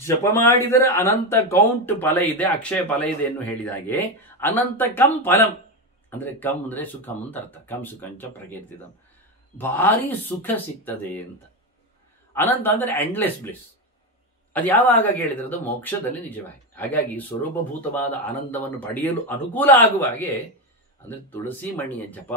ಜಪ ಮಾಡಿದರೆ ಅನಂತ ಕೌಂಟ್ ಫಲ ಇದೆ, ಅಕ್ಷಯ ಫಲ ಇದೆ ಎಂದು ಹೇಳಿದಾಗೆ ಅನಂತ ಕಂ ಫಲಂ, ಅಂದರೆ ಕಂ ಅಂದರೆ ಸುಖಂ ಅಂತ ಅರ್ಥ. ಕಂ ಸುಖಂಚ ಪ್ರಕೀರ್ತಿದಂ, ಭಾರಿ ಸುಖ ಸಿಗ್ತದೆ ಅಂತ. ಅನಂತ ಅಂದರೆ ಎಂಡ್ಲೆಸ್ ಬ್ಲಿಸ್. ಅದು ಯಾವಾಗ ಕೇಳಿದ್ರೆ ಅದು ಮೋಕ್ಷದಲ್ಲಿ ನಿಜವಾಗಿ. ಹಾಗಾಗಿ ಸ್ವರೂಪಭೂತವಾದ ಆನಂದವನ್ನು ಪಡೆಯಲು ಅನುಕೂಲ ಆಗುವ ಹಾಗೆ, ಅಂದರೆ ತುಳಸಿ ಮಣಿಯ ಜಪ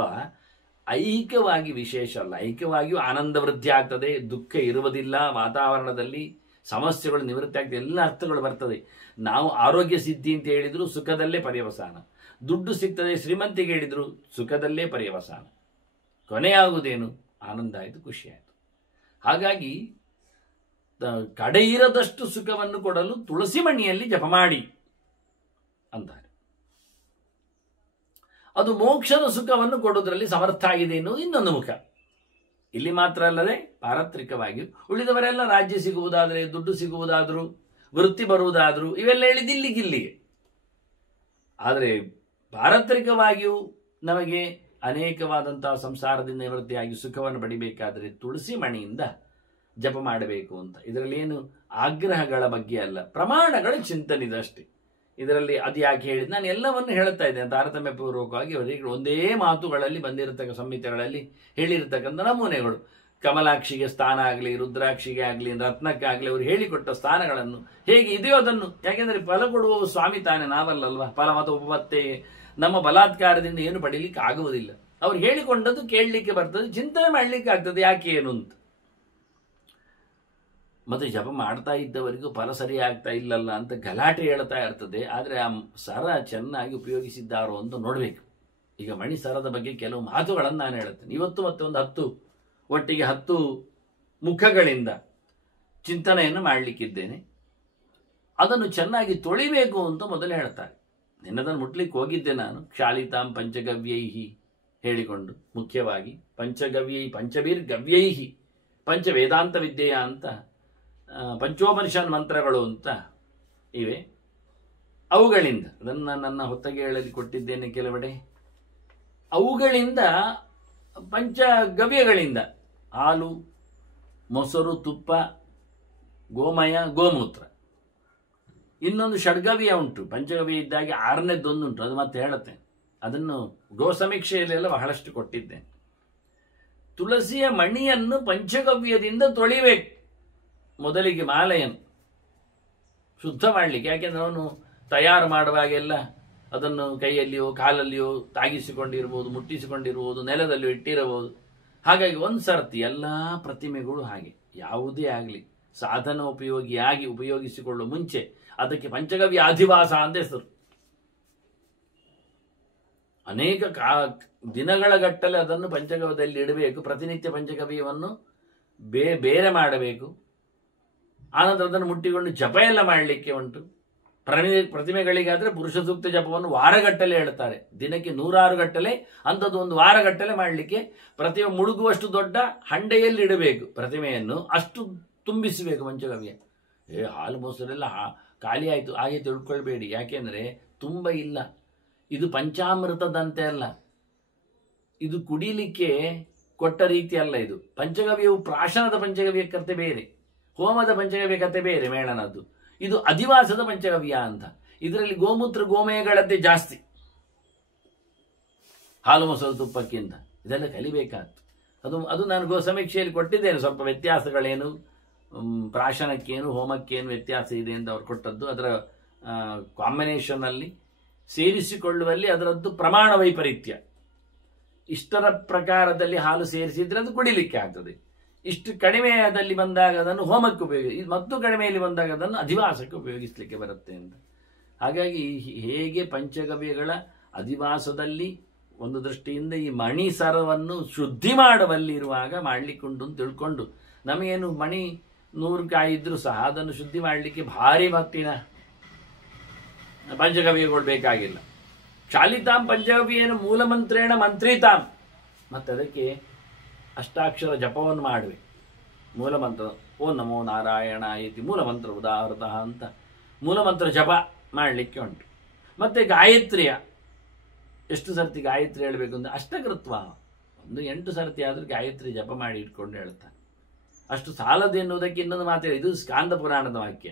ಐಹಿಕವಾಗಿ ವಿಶೇಷ ಅಲ್ಲ, ಐಹಿಕವಾಗಿಯೂ ಆನಂದ ವೃದ್ಧಿ ಆಗ್ತದೆ, ದುಃಖ ಇರುವುದಿಲ್ಲ, ವಾತಾವರಣದಲ್ಲಿ ಸಮಸ್ಯೆಗಳು ನಿವೃತ್ತಿ ಆಗ್ತದೆ, ಎಲ್ಲ ಅರ್ಥಗಳು ಬರ್ತದೆ. ನಾವು ಆರೋಗ್ಯ ಸಿದ್ಧಿ ಅಂತ ಹೇಳಿದ್ರು ಸುಖದಲ್ಲೇ ಪರ್ಯವಸಾನ, ದುಡ್ಡು ಸಿಗ್ತದೆ ಶ್ರೀಮಂತಿಗೆ ಹೇಳಿದ್ರು ಸುಖದಲ್ಲೇ ಪರ್ಯವಸಾನ, ಕೊನೆಯಾಗುವುದೇನು? ಆನಂದ ಆಯಿತು, ಖುಷಿ ಆಯಿತು. ಹಾಗಾಗಿ ಕಡೆಯಿರದಷ್ಟು ಸುಖವನ್ನು ಕೊಡಲು ತುಳಸಿ ಮಣಿಯಲ್ಲಿ ಜಪ ಮಾಡಿ ಅಂತಾರೆ. ಅದು ಮೋಕ್ಷದ ಸುಖವನ್ನು ಕೊಡುವುದರಲ್ಲಿ ಸಮರ್ಥ ಆಗಿದೆ ಎನ್ನುವುದು ಇನ್ನೊಂದು ಮುಖ. ಇಲ್ಲಿ ಮಾತ್ರ ಅಲ್ಲದೆ ಪಾರತ್ರಿಕವಾಗಿಯೂ ಉಳಿದವರೆಲ್ಲ ರಾಜ್ಯ ಸಿಗುವುದಾದರೆ, ದುಡ್ಡು ಸಿಗುವುದಾದರೂ, ವೃತ್ತಿ ಬರುವುದಾದರೂ ಇವೆಲ್ಲ ಹೇಳಿದ್ದು ಇಲ್ಲಿಗೆ. ಆದರೆ ಪಾರತ್ರಿಕವಾಗಿಯೂ ನಮಗೆ ಅನೇಕವಾದಂತಹ ಸಂಸಾರದಿಂದ ನಿವೃತ್ತಿಯಾಗಿ ಸುಖವನ್ನು ಪಡಿಬೇಕಾದರೆ ತುಳಸಿ ಮಣಿಯಿಂದ ಜಪ ಮಾಡಬೇಕು ಅಂತ. ಇದರಲ್ಲಿ ಏನು ಆಗ್ರಹಗಳ ಬಗ್ಗೆ ಅಲ್ಲ, ಪ್ರಮಾಣಗಳ ಚಿಂತನಿದೆ ಅಷ್ಟೇ. ಇದರಲ್ಲಿ ಅದು ಯಾಕೆ ಹೇಳಿದ್, ನಾನು ಎಲ್ಲವನ್ನು ಹೇಳ್ತಾ ಇದ್ದೇನೆ ತಾರತಮ್ಯ ಪೂರ್ವಕವಾಗಿ. ಒಂದೇ ಮಾತುಗಳಲ್ಲಿ ಬಂದಿರತಕ್ಕ ಸಂಹಿತೆಗಳಲ್ಲಿ ಹೇಳಿರತಕ್ಕಂಥ ನಮೂನೆಗಳು. ಕಮಲಾಕ್ಷಿಗೆ ಸ್ಥಾನ ಆಗಲಿ, ರುದ್ರಾಕ್ಷಿಗೆ ಆಗಲಿ, ರತ್ನಕ್ಕಾಗಲಿ ಅವರು ಹೇಳಿಕೊಟ್ಟ ಸ್ಥಾನಗಳನ್ನು ಹೇಗೆ ಇದೆಯೋ ಅದನ್ನು, ಯಾಕೆಂದ್ರೆ ಫಲ ಕೊಡುವ ಸ್ವಾಮಿ ತಾನೇ, ನಾವಲ್ಲಲ್ವಾ. ಫಲ ಮತ್ತು ಉಪಪತ್ತೆ ನಮ್ಮ ಬಲಾತ್ಕಾರದಿಂದ ಏನು ಪಡೀಲಿಕ್ಕೆ ಆಗುವುದಿಲ್ಲ. ಅವ್ರು ಹೇಳಿಕೊಂಡದ್ದು ಕೇಳಲಿಕ್ಕೆ ಬರ್ತದೆ, ಚಿಂತನೆ ಮಾಡಲಿಕ್ಕೆ ಆಗ್ತದೆ ಯಾಕೆ ಏನು ಅಂತ. ಮತ್ತೆ ಜಪ ಮಾಡ್ತಾ ಇದ್ದವರಿಗೂ ಫಲ ಸರಿ ಆಗ್ತಾ ಇಲ್ಲಲ್ಲ ಅಂತ ಗಲಾಟೆ ಹೇಳ್ತಾ ಇರ್ತದೆ. ಆದರೆ ಆ ಸರ ಚೆನ್ನಾಗಿ ಉಪಯೋಗಿಸಿದ್ದಾರೋ ಅಂತ ನೋಡಬೇಕು. ಈಗ ಮಣಿ ಸರದ ಬಗ್ಗೆ ಕೆಲವು ಮಾತುಗಳನ್ನು ನಾನು ಹೇಳುತ್ತೇನೆ ಇವತ್ತು. ಮತ್ತೆ ಒಂದು 10 ಒಟ್ಟಿಗೆ 10 ಮುಖಗಳಿಂದ ಚಿಂತನೆಯನ್ನು ಮಾಡಲಿಕ್ಕಿದ್ದೇನೆ. ಅದನ್ನು ಚೆನ್ನಾಗಿ ತೊಳಿಬೇಕು ಅಂತ ಮೊದಲು ಹೇಳ್ತಾರೆ. ನಿನ್ನದನ್ನು ಮುಟ್ಲಿಕ್ಕೆ ಹೋಗಿದ್ದೆ ನಾನು. ಕ್ಷಾಲಿತಾಂ ಪಂಚಗವ್ಯೈಹಿ ಹೇಳಿಕೊಂಡು, ಮುಖ್ಯವಾಗಿ ಪಂಚಬೀರ್ ಗವ್ಯೈಹಿ, ಪಂಚ ವೇದಾಂತ ವಿದ್ಯೆಯ ಅಂತ ಪಂಚೋಪನಿಷನ್ ಮಂತ್ರಗಳು ಅಂತ ಇವೆ. ಅವುಗಳಿಂದ ಅದನ್ನು ನನ್ನ ಹೊತ್ತಗೆಗಳಲ್ಲಿ ಕೊಟ್ಟಿದ್ದೇನೆ ಕೆಲವೆಡೆ. ಅವುಗಳಿಂದ ಪಂಚಗವ್ಯಗಳಿಂದ ಹಾಲು, ಮೊಸರು, ತುಪ್ಪ, ಗೋಮಯ, ಗೋಮೂತ್ರ, ಇನ್ನೊಂದು ಷಡ್ಗವ್ಯ ಉಂಟು. ಪಂಚಗವ್ಯ ಇದ್ದಾಗೆ 6ನೇದೊಂದುಂಟು, ಅದು ಮತ್ತೆ ಹೇಳುತ್ತೇನೆ. ಅದನ್ನು ಗೋ ಸಮೀಕ್ಷೆಯಲ್ಲೆಲ್ಲ ಬಹಳಷ್ಟು ಕೊಟ್ಟಿದ್ದೇನೆ. ತುಳಸಿಯ ಮಣಿಯನ್ನು ಪಂಚಗವ್ಯದಿಂದ ತೊಳಿಬೇಕು. ಮೊದಲಿಗೆ ಮಾಲೆಯನ್ನು ಶುದ್ಧ ಮಾಡಲಿಕ್ಕೆ, ಯಾಕೆಂದ್ರೆ ಅವನು ತಯಾರು ಮಾಡುವಾಗೆಲ್ಲ ಅದನ್ನು ಕೈಯಲ್ಲಿಯೋ ಕಾಲಲ್ಲಿಯೋ ತಾಗಿಸಿಕೊಂಡಿರ್ಬೋದು, ಮುಟ್ಟಿಸಿಕೊಂಡಿರ್ಬೋದು, ನೆಲದಲ್ಲಿಯೋ ಇಟ್ಟಿರಬಹುದು. ಹಾಗಾಗಿ ಒಂದು ಸರ್ತಿ ಎಲ್ಲ ಪ್ರತಿಮೆಗಳು ಹಾಗೆ ಯಾವುದೇ ಆಗಲಿ ಸಾಧನ ಉಪಯೋಗಿಸಿಕೊಳ್ಳುವ ಮುಂಚೆ ಅದಕ್ಕೆ ಪಂಚಗವ್ಯ ಅಧಿವಾಸ ಅಂತ ಹೆಸರು. ಅನೇಕ ದಿನಗಳ ಗಟ್ಟಲೆ ಅದನ್ನು ಪಂಚಗವ್ಯದಲ್ಲಿ ಇಡಬೇಕು. ಪ್ರತಿನಿತ್ಯ ಪಂಚಗವ್ಯವನ್ನು ಬೇರೆ ಮಾಡಬೇಕು. ಆನಂತರ ಅದನ್ನು ಮುಟ್ಟಿಕೊಂಡು ಜಪ ಎಲ್ಲ ಮಾಡಲಿಕ್ಕೆ ಉಂಟು. ಪ್ರತಿಮೆಗಳಿಗಾದ್ರೆ ಪುರುಷ ಸೂಕ್ತ ಜಪವನ್ನು ವಾರಗಟ್ಟಲೆ ಹೇಳ್ತಾರೆ. ದಿನಕ್ಕೆ 106 ಗಟ್ಟಲೆ, ಅಂಥದ್ದು ಒಂದು ವಾರಗಟ್ಟಲೆ ಮಾಡಲಿಕ್ಕೆ ಪ್ರತಿಮೆ ಮುಳುಗುವಷ್ಟು ದೊಡ್ಡ ಹಂಡೆಯಲ್ಲಿ ಇಡಬೇಕು. ಪ್ರತಿಮೆಯನ್ನು ಅಷ್ಟು ತುಂಬಿಸಬೇಕು ಪಂಚಗವ್ಯ. ಹಾಲು ಮೊಸರೆಲ್ಲ ಖಾಲಿ ಆಯಿತು ಹಾಗೆ ತಿಳ್ಕೊಳ್ಬೇಡಿ. ಯಾಕೆಂದರೆ ತುಂಬ ಇಲ್ಲ. ಇದು ಪಂಚಾಮೃತದಂತೆ ಅಲ್ಲ, ಇದು ಕುಡಿಲಿಕ್ಕೆ ಕೊಟ್ಟ ರೀತಿ ಅಲ್ಲ. ಇದು ಪಂಚಗವ್ಯವು ಪ್ರಾಶನದ ಪಂಚಗವ್ಯ ಕತೆ ಬೇರೆ, ಹೋಮದ ಪಂಚಗವ್ಯ ಕತೆ ಬೇರೆ, ಮೇಳನದ್ದು. ಇದು ಅಧಿವಾಸದ ಪಂಚಗವ್ಯ ಅಂತ. ಇದರಲ್ಲಿ ಗೋಮೂತ್ರ ಗೋಮಯಗಳದ್ದೇ ಜಾಸ್ತಿ ಹಾಲು ಮೊಸರು ತುಪ್ಪಕ್ಕಿಂತ. ಇದೆಲ್ಲ ಕಲಿಬೇಕಾದ್ದು. ಅದು ನಾನು ಗೋ ಸಮೀಕ್ಷೆಯಲ್ಲಿ ಕೊಟ್ಟಿದ್ದೇನೆ. ಸ್ವಲ್ಪ ವ್ಯತ್ಯಾಸಗಳೇನು, ಪ್ರಾಶನಕ್ಕೇನು ಹೋಮಕ್ಕೇನು ವ್ಯತ್ಯಾಸ ಇದೆ ಅಂತ ಅವ್ರು ಕೊಟ್ಟದ್ದು. ಅದರ ಕಾಂಬಿನೇಷನ್ನಲ್ಲಿ ಸೇರಿಸಿಕೊಳ್ಳುವಲ್ಲಿ ಅದರದ್ದು ಪ್ರಮಾಣ ವೈಪರೀತ್ಯ. ಇಷ್ಟರ ಪ್ರಕಾರದಲ್ಲಿ ಹಾಲು ಸೇರಿಸಿದ್ರೆ ಅದು ಕುಡಿಲಿಕ್ಕೆ ಆಗ್ತದೆ. ಇಷ್ಟು ಕಡಿಮೆಯಲ್ಲಿ ಬಂದಾಗ ಅದನ್ನು ಹೋಮಕ್ಕೆ ಮತ್ತು ಕಡಿಮೆಯಲ್ಲಿ ಬಂದಾಗ ಅದನ್ನು ಅಧಿವಾಸಕ್ಕೆ ಉಪಯೋಗಿಸಲಿಕ್ಕೆ ಬರುತ್ತೆ ಅಂತ. ಹಾಗಾಗಿ ಹೇಗೆ ಪಂಚಗವ್ಯಗಳ ಅಧಿವಾಸದಲ್ಲಿ ಒಂದು ದೃಷ್ಟಿಯಿಂದ ಈ ಮಣಿ ಸರವನ್ನು ಶುದ್ಧಿ ಮಾಡುವಲ್ಲಿರುವಾಗ ಮಾಡಲಿಕ್ಕುಂಟು ಅಂತ ತಿಳ್ಕೊಂಡು, ನಮಗೇನು ಮಣಿ 100 ಕಾಯಿ ಇದ್ರೂ ಸಹ ಅದನ್ನು ಶುದ್ಧಿ ಮಾಡಲಿಕ್ಕೆ ಭಾರಿ ಮಟ್ಟಿನ ಪಂಚಗವ್ಯಗಳು ಬೇಕಾಗಿಲ್ಲ. ಕ್ಷಾಲಿತಾಂ ಪಂಚಗವ್ಯೇನ ಮೂಲಮಂತ್ರೇಣ ಮಂತ್ರಿತಾಂ, ಮತ್ತು ಅದಕ್ಕೆ ಅಷ್ಟಾಕ್ಷರ ಜಪವನ್ನು ಮಾಡುವೆ. ಮೂಲಮಂತ್ರ ಓ ನಮೋ ನಾರಾಯಣ ಇತಿ ಮೂಲಮಂತ್ರ ಉದಾಹೃತಃ ಅಂತ ಮೂಲಮಂತ್ರ ಜಪ ಮಾಡಲಿಕ್ಕೆ ಉಂಟು. ಮತ್ತು ಗಾಯತ್ರಿಯ ಎಷ್ಟು ಸರ್ತಿ ಗಾಯತ್ರಿ ಹೇಳಬೇಕು ಅಂದರೆ ಅಷ್ಟಕೃತ್ವ, ಒಂದು 8 ಸರ್ತಿ ಆದರೂ ಗಾಯತ್ರಿ ಜಪ ಮಾಡಿ ಇಟ್ಕೊಂಡು ಹೇಳ್ತಾನೆ. ಅಷ್ಟು ಸಾಲದು ಎನ್ನುವುದಕ್ಕೆ ಇನ್ನೊಂದು ಮಾತು, ಇದು ಸ್ಕಾಂದ ಪುರಾಣದ ವಾಕ್ಯ.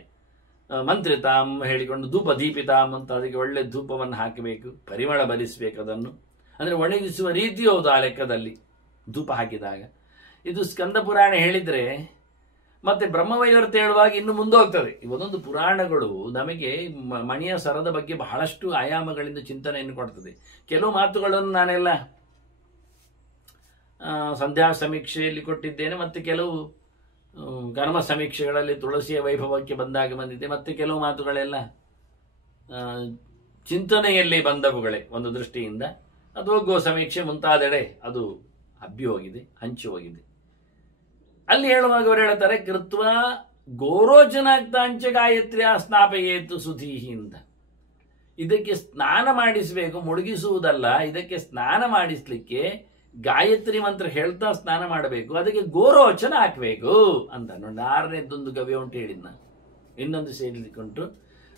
ಮಂತ್ರಿತಾಂ ಹೇಳಿಕೊಂಡು ಧೂಪ ದೀಪಿತಾಂ ಅಂತ, ಅದಕ್ಕೆ ಒಳ್ಳೆ ಧೂಪವನ್ನು ಹಾಕಬೇಕು, ಪರಿಮಳ ಬಲಿಸಬೇಕು. ಅದನ್ನು ಅಂದರೆ ಒಣಗಿಸುವ ರೀತಿ ಹೌದು ಆ ಲೆಕ್ಕದಲ್ಲಿ ಧೂಪ ಹಾಕಿದಾಗ. ಇದು ಸ್ಕಂದ ಪುರಾಣ ಹೇಳಿದರೆ ಮತ್ತೆ ಬ್ರಹ್ಮವೈವರ್ತ ಹೇಳುವಾಗ ಇನ್ನು ಮುಂದೆ ಹೋಗ್ತದೆ. ಒಂದೊಂದು ಪುರಾಣಗಳು ನಮಗೆ ಮಣಿಯ ಸರದ ಬಗ್ಗೆ ಬಹಳಷ್ಟು ಆಯಾಮಗಳಿಂದ ಚಿಂತನೆಯನ್ನು ಕೊಡ್ತದೆ. ಕೆಲವು ಮಾತುಗಳನ್ನು ನಾನೆಲ್ಲ ಸಂಧ್ಯಾ ಸಮೀಕ್ಷೆಯಲ್ಲಿ ಕೊಟ್ಟಿದ್ದೇನೆ, ಮತ್ತು ಕೆಲವು ಕರ್ಮ ಸಮೀಕ್ಷೆಗಳಲ್ಲಿ ತುಳಸಿಯ ವೈಭವಕ್ಕೆ ಬಂದಾಗ ಬಂದಿದೆ, ಮತ್ತು ಕೆಲವು ಮಾತುಗಳೆಲ್ಲ ಚಿಂತನೆಯಲ್ಲಿ ಬಂದವುಗಳೇ ಒಂದು ದೃಷ್ಟಿಯಿಂದ. ಅಥವಾ ಗೋ ಸಮೀಕ್ಷೆ ಮುಂತಾದೆಡೆ ಅದು ಹಬ್ಬಿ ಹೋಗಿದೆ, ಹಂಚಿ ಹೋಗಿದೆ. ಅಲ್ಲಿ ಹೇಳುವಾಗ ಅವರು ಹೇಳ್ತಾರೆ, ಕೃತ್ವ ಗೋರೋಚನಾಕ್ತಾಂಚ ಗಾಯತ್ರಿಯ ಸ್ನಾಪಯೇತು ಸುಧೀಹಿ ಅಂತ. ಇದಕ್ಕೆ ಸ್ನಾನ ಮಾಡಿಸಬೇಕು, ಮುಳುಗಿಸುವುದಲ್ಲ. ಇದಕ್ಕೆ ಸ್ನಾನ ಮಾಡಿಸ್ಲಿಕ್ಕೆ ಗಾಯತ್ರಿ ಮಂತ್ರ ಹೇಳ್ತಾ ಸ್ನಾನ ಮಾಡಬೇಕು, ಅದಕ್ಕೆ ಗೋರೋಚನ ಹಾಕಬೇಕು ಅಂತ. ನೋಡಿ, 6ನೇದೊಂದು ಗವ್ಯ ಉಂಟು ಹೇಳಿದ್ನ. ಇನ್ನೊಂದು ಸೇರಿಸಿಕೊಂಡು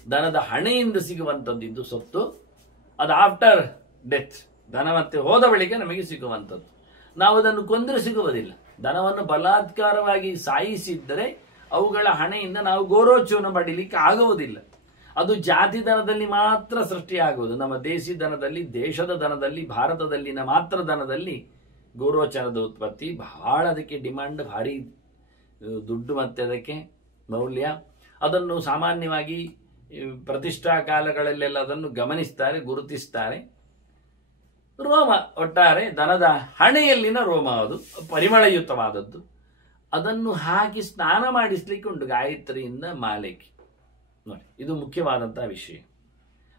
ದನದ ಹಣೆಯಿಂದ ಸಿಗುವಂಥದ್ದು ಸೊತ್ತು, ಅದು ಆಫ್ಟರ್ ಡೆತ್, ದನ ಮತ್ತೆ ಹೋದ ಬಳಿಕ ನಮಗೆ ಸಿಗುವಂಥದ್ದು. ನಾವು ಅದನ್ನು ಕೊಂದರೆ ಸಿಗುವುದಿಲ್ಲ. ದನವನ್ನು ಬಲಾತ್ಕಾರವಾಗಿ ಸಾಯಿಸಿದ್ದರೆ ಅವುಗಳ ಹಣೆಯಿಂದ ನಾವು ಗೋರೋಚನ ಪಡೀಲಿಕ್ಕೆ ಆಗುವುದಿಲ್ಲ. ಅದು ಜಾತಿ ದನದಲ್ಲಿ ಮಾತ್ರ ಸೃಷ್ಟಿಯಾಗುವುದು. ನಮ್ಮ ದೇಸಿ ದನದಲ್ಲಿ, ದೇಶದ ದನದಲ್ಲಿ, ಭಾರತದಲ್ಲಿನ ಮಾತ್ರ ದನದಲ್ಲಿ ಗೋರೋಚನದ ಉತ್ಪತ್ತಿ ಬಹಳ, ಅದಕ್ಕೆ ಡಿಮಾಂಡ್ ಭಾರಿ, ದುಡ್ಡು ಮತ್ತೆ ಅದಕ್ಕೆ ಮೌಲ್ಯ. ಅದನ್ನು ಸಾಮಾನ್ಯವಾಗಿ ಪ್ರತಿಷ್ಠಾ ಕಾಲಗಳಲ್ಲೆಲ್ಲ ಅದನ್ನು ಗಮನಿಸ್ತಾರೆ, ಗುರುತಿಸ್ತಾರೆ. ರೋಮ ಒಟ್ಟಾರೆ ದನದ ಹಣೆಯಲ್ಲಿನ ರೋಮ, ಅದು ಪರಿಮಳಯುತವಾದದ್ದು. ಅದನ್ನು ಹಾಕಿ ಸ್ನಾನ ಮಾಡಿಸ್ಲಿಕ್ಕೆ ಉಂಟು ಗಾಯತ್ರಿಯಿಂದ ಮಾಲೆಗೆ. ನೋಡಿ, ಇದು ಮುಖ್ಯವಾದಂತಹ ವಿಷಯ.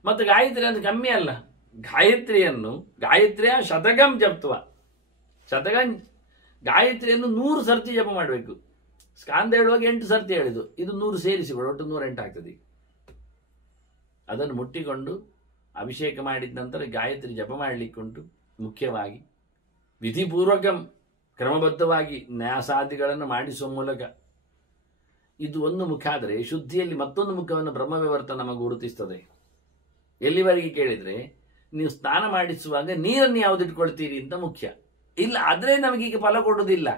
ಮತ್ತು ಗಾಯತ್ರಿ ಅದು ಕಮ್ಮಿ ಅಲ್ಲ, ಗಾಯತ್ರಿಯ ಶತಗಂ ಜಪ್ತ್ವ, ಗಾಯತ್ರಿಯನ್ನು 100 ಸರ್ತಿ ಜಪ ಮಾಡಬೇಕು. ಸ್ಕಾಂದ ಹೇಳುವಾಗ 8 ಸರ್ತಿ ಹೇಳಿದ್ದು, ಇದು 100 ಸೇರಿಸಿಕೊಳ್ಳು, ಒಟ್ಟು 108 ಆಗ್ತದೆ. ಅದನ್ನು ಮುಟ್ಟಿಕೊಂಡು ಅಭಿಷೇಕ ಮಾಡಿದ ನಂತರ ಗಾಯತ್ರಿ ಜಪ ಮಾಡಲಿಕ್ಕುಂಟು. ಮುಖ್ಯವಾಗಿ ವಿಧಿಪೂರ್ವಕ ಕ್ರಮಬದ್ಧವಾಗಿ ನ್ಯಾಸಾದಿಗಳನ್ನು ಮಾಡಿಸುವ ಮೂಲಕ. ಇದು ಒಂದು ಮುಖ ಆದರೆ, ಶುದ್ಧಿಯಲ್ಲಿ ಮತ್ತೊಂದು ಮುಖವನ್ನು ಬ್ರಹ್ಮವಿವರ್ತ ನಮಗೆ ಗುರುತಿಸ್ತದೆ. ಎಲ್ಲಿವರೆಗೆ ಕೇಳಿದರೆ, ನೀವು ಸ್ನಾನ ಮಾಡಿಸುವಾಗ ನೀರನ್ನು ಯಾವುದಿಟ್ಕೊಳ್ತೀರಿ ಅಂತ ಮುಖ್ಯ. ಇಲ್ಲ ಆದರೆ ನಮಗೀಗ ಫಲ ಕೊಡುವುದಿಲ್ಲ.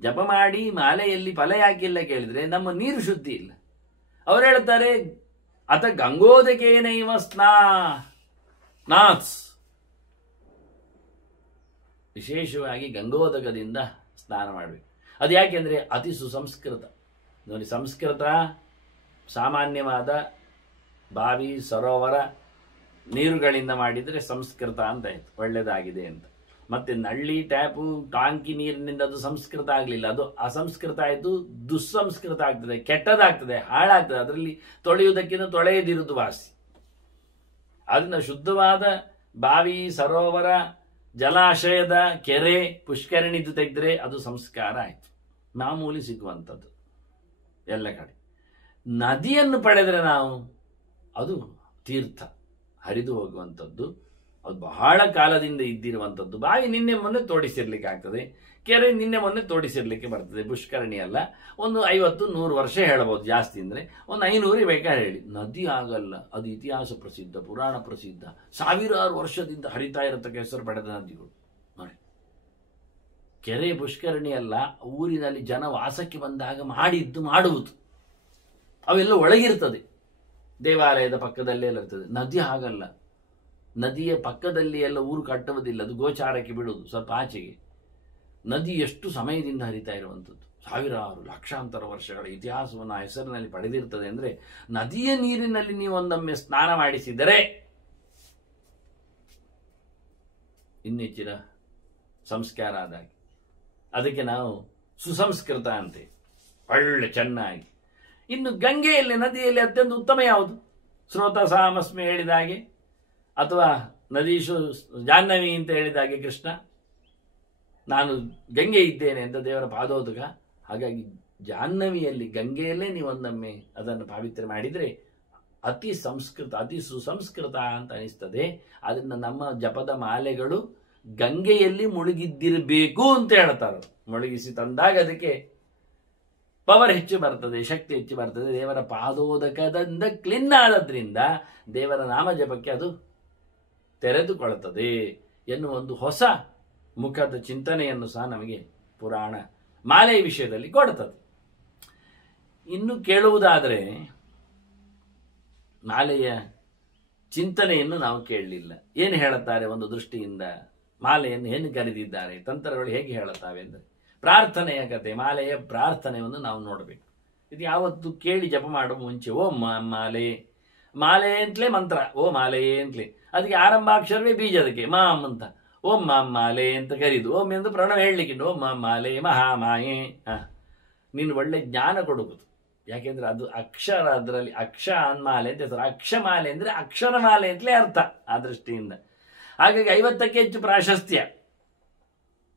ಜಪ ಮಾಡಿ ಮಾಲೆಯಲ್ಲಿ ಫಲ ಯಾಕಿಲ್ಲ ಕೇಳಿದರೆ, ನಮ್ಮ ನೀರು ಶುದ್ಧಿ ಇಲ್ಲ. ಅವರು ಹೇಳ್ತಾರೆ, ಅತ ಗಂಗೋದಕೇನೈವ ಸ್ನಾತ್ಸ್, ವಿಶೇಷವಾಗಿ ಗಂಗೋದಕದಿಂದ ಸ್ನಾನ ಮಾಡಬೇಕು. ಅದು ಯಾಕೆಂದರೆ ಅತಿ ಸುಸಂಸ್ಕೃತ. ನೋಡಿ, ಸಂಸ್ಕೃತ ಸಾಮಾನ್ಯವಾದ ಬಾವಿ, ಸರೋವರ ನೀರುಗಳಿಂದ ಮಾಡಿದರೆ ಸಂಸ್ಕೃತ ಅಂತ ಆಯ್ತು, ಒಳ್ಳೆಯದಾಗಿದೆ ಅಂತ. ಮತ್ತೆ ನಳ್ಳಿ, ಟ್ಯಾಪು, ಟಾಂಕಿ ನೀರಿನಿಂದ ಅದು ಸಂಸ್ಕೃತ ಆಗಲಿಲ್ಲ, ಅದು ಅಸಂಸ್ಕೃತ ಆಯಿತು, ದುಸ್ಸಂಸ್ಕೃತ ಆಗ್ತದೆ, ಕೆಟ್ಟದಾಗ್ತದೆ, ಹಾಳಾಗ್ತದೆ. ಅದರಲ್ಲಿ ತೊಳೆಯುವುದಕ್ಕಿಂತ ತೊಳೆಯದಿರುವುದು ವಾಸಿ. ಅದನ್ನ ಶುದ್ಧವಾದ ಬಾವಿ, ಸರೋವರ, ಜಲಾಶಯದ ಕೆರೆ, ಪುಷ್ಕರಣಿದು ತೆಗೆದ್ರೆ ಅದು ಸಂಸ್ಕಾರ ಆಯಿತು, ಮಾಮೂಲಿ ಸಿಗುವಂಥದ್ದು ಎಲ್ಲ ಕಡೆ. ನದಿಯನ್ನು ಪಡೆದರೆ ನಾವು, ಅದು ತೀರ್ಥ, ಹರಿದು ಹೋಗುವಂಥದ್ದು, ಅದು ಬಹಳ ಕಾಲದಿಂದ ಇದ್ದಿರುವಂಥದ್ದು. ಬಾವಿ ನಿನ್ನೆ ಮೊನ್ನೆ ತೋಡಿಸಿರ್ಲಿಕ್ಕೆ ಆಗ್ತದೆ, ಕೆರೆ ನಿನ್ನೆ ಮೊನ್ನೆ ತೋಡಿಸಿರ್ಲಿಕ್ಕೆ ಬರ್ತದೆ. ಪುಷ್ಕರಣಿ ಅಲ್ಲ, ಒಂದು 50-100 ವರ್ಷ ಹೇಳಬಹುದು, ಜಾಸ್ತಿ ಅಂದರೆ ಒಂದು 500 ಬೇಕಾದ್ರೆ ಹೇಳಿ. ನದಿ ಆಗಲ್ಲ, ಅದು ಇತಿಹಾಸ ಪ್ರಸಿದ್ಧ, ಪುರಾಣ ಪ್ರಸಿದ್ಧ, ಸಾವಿರಾರು ವರ್ಷದಿಂದ ಹರಿತಾ ಇರತಕ್ಕ ಹೆಸರು ಪಡೆದ ನದಿಗಳು. ನೋಡಿ, ಕೆರೆ ಪುಷ್ಕರಣಿ ಅಲ್ಲ, ಊರಿನಲ್ಲಿ ಜನ ವಾಸಕ್ಕೆ ಬಂದಾಗ ಮಾಡುವುದು, ಅವೆಲ್ಲ ಒಳಗಿರ್ತದೆ, ದೇವಾಲಯದ ಪಕ್ಕದಲ್ಲೇ ಎಲ್ಲ ಇರ್ತದೆ. ನದಿ ಹಾಗಲ್ಲ, ನದಿಯ ಪಕ್ಕದಲ್ಲಿ ಎಲ್ಲ ಊರು ಕಟ್ಟುವುದಿಲ್ಲ, ಅದು ಗೋಚಾರಕ್ಕೆ ಬಿಡುವುದು ಸ್ವಲ್ಪ ಆಚೆಗೆ. ನದಿ ಎಷ್ಟು ಸಮಯದಿಂದ ಹರಿತಾ ಇರುವಂಥದ್ದು, ಸಾವಿರಾರು ಲಕ್ಷಾಂತರ ವರ್ಷಗಳ ಇತಿಹಾಸವನ್ನು ಆ ಹೆಸರಿನಲ್ಲಿ ಪಡೆದಿರ್ತದೆ. ಅಂದರೆ ನದಿಯ ನೀರಿನಲ್ಲಿ ನೀವು ಒಂದೊಮ್ಮೆ ಸ್ನಾನ ಮಾಡಿಸಿದರೆ ಇನ್ನೆಚ್ಚಿನ ಸಂಸ್ಕಾರ ಆದಾಗಿ. ಅದಕ್ಕೆ ನಾವು ಸುಸಂಸ್ಕೃತ ಅಂತೆ, ಒಳ್ಳೆ ಚೆನ್ನಾಗಿ. ಇನ್ನು ಗಂಗೆಯಲ್ಲಿ, ನದಿಯಲ್ಲಿ ಅತ್ಯಂತ ಉತ್ತಮ ಯಾವುದು? ಸ್ರೋತಸಾಮಸ್ಮಿ ಹೇಳಿದ ಹಾಗೆ, ಅಥವಾ ನದೀಶು ಜಾಹ್ನವಿ ಅಂತ ಹೇಳಿದ ಹಾಗೆ ಕೃಷ್ಣ, ನಾನು ಗಂಗೆ ಇದ್ದೇನೆ ಅಂತ ದೇವರ ಪಾದೋದಕ. ಹಾಗಾಗಿ ಜಾಹ್ನವಿಯಲ್ಲಿ, ಗಂಗೆಯಲ್ಲೇ ನೀವೊಂದೊಮ್ಮೆ ಅದನ್ನು ಪಾವಿತ್ರ್ಯ ಮಾಡಿದರೆ ಅತಿ ಸಂಸ್ಕೃತ, ಅತಿ ಸುಸಂಸ್ಕೃತ ಅಂತ ಅನಿಸ್ತದೆ. ಅದನ್ನು ನಮ್ಮ ಜಪದ ಮಾಲೆಗಳು ಗಂಗೆಯಲ್ಲಿ ಮುಳುಗಿದ್ದಿರಬೇಕು ಅಂತ ಹೇಳ್ತಾರೆ. ಮುಳುಗಿಸಿ ತಂದಾಗ ಅದಕ್ಕೆ ಪವರ್ ಹೆಚ್ಚು ಬರ್ತದೆ, ಶಕ್ತಿ ಹೆಚ್ಚು ಬರ್ತದೆ. ದೇವರ ಪಾದೋದಕದಿಂದ ಕ್ಲೀನ್ ಆದದ್ರಿಂದ ದೇವರ ನಾಮ ಜಪಕ್ಕೆ ಅದು ತೆರೆದುಕೊಳ್ಳುತ್ತದೆ ಎನ್ನುವ ಒಂದು ಹೊಸ ಮುಖದ ಚಿಂತನೆಯನ್ನು ಸಹ ನಮಗೆ ಪುರಾಣ ಮಾಲೆಯ ವಿಷಯದಲ್ಲಿ ಕೊಡುತ್ತದೆ. ಇನ್ನು ಕೇಳುವುದಾದರೆ, ಮಾಲೆಯ ಚಿಂತನೆಯನ್ನು ನಾವು ಕೇಳಲಿಲ್ಲ. ಏನು ಹೇಳುತ್ತಾರೆ ಒಂದು ದೃಷ್ಟಿಯಿಂದ, ಮಾಲೆಯನ್ನು ಏನು ಕರೆದಿದ್ದಾರೆ, ತಂತ್ರಗಳು ಹೇಗೆ ಹೇಳುತ್ತವೆ ಅಂದರೆ, ಪ್ರಾರ್ಥನೆಯ ಕತೆ, ಮಾಲೆಯ ಪ್ರಾರ್ಥನೆಯನ್ನು ನಾವು ನೋಡಬೇಕು. ಇದು ಯಾವತ್ತು ಕೇಳಿ ಜಪ ಮಾಡುವ ಮುಂಚೆ, ಓ ಮಾಲೆ, ಮಾಲೆ ಅಂತಲೇ ಮಂತ್ರ, ಓ ಮಾಲೆಯೇ ಅಂತಲೇ. ಅದಕ್ಕೆ ಆರಂಭಾಕ್ಷರವೇ ಬೀಜ, ಅದಕ್ಕೆ ಮಾಮ್ ಅಂತ, ಓಂ ಮಾಲೆ ಅಂತ ಕರೀದು, ಓಂ ಎಂದು ಪ್ರಣವ ಹೇಳಲಿಕ್ಕೆ, ಓಂ ಮಾಲೆ ಮಹಾಮಾಯೆ. ನೀನು ಒಳ್ಳೆ ಜ್ಞಾನ ಕೊಡುವುದು. ಯಾಕೆಂದ್ರೆ ಅದು ಅಕ್ಷರ, ಅದರಲ್ಲಿ ಮಾಲೆ ಅಂತ ಹೆಸರು. ಅಕ್ಷಮಾಲೆ ಅಂದರೆ ಅಕ್ಷರಮಾಲೆ ಅಂತಲೇ ಅರ್ಥ ಆ ದೃಷ್ಟಿಯಿಂದ. ಹಾಗಾಗಿ 50ಕ್ಕೆ ಹೆಚ್ಚು ಪ್ರಾಶಸ್ತ್ಯ,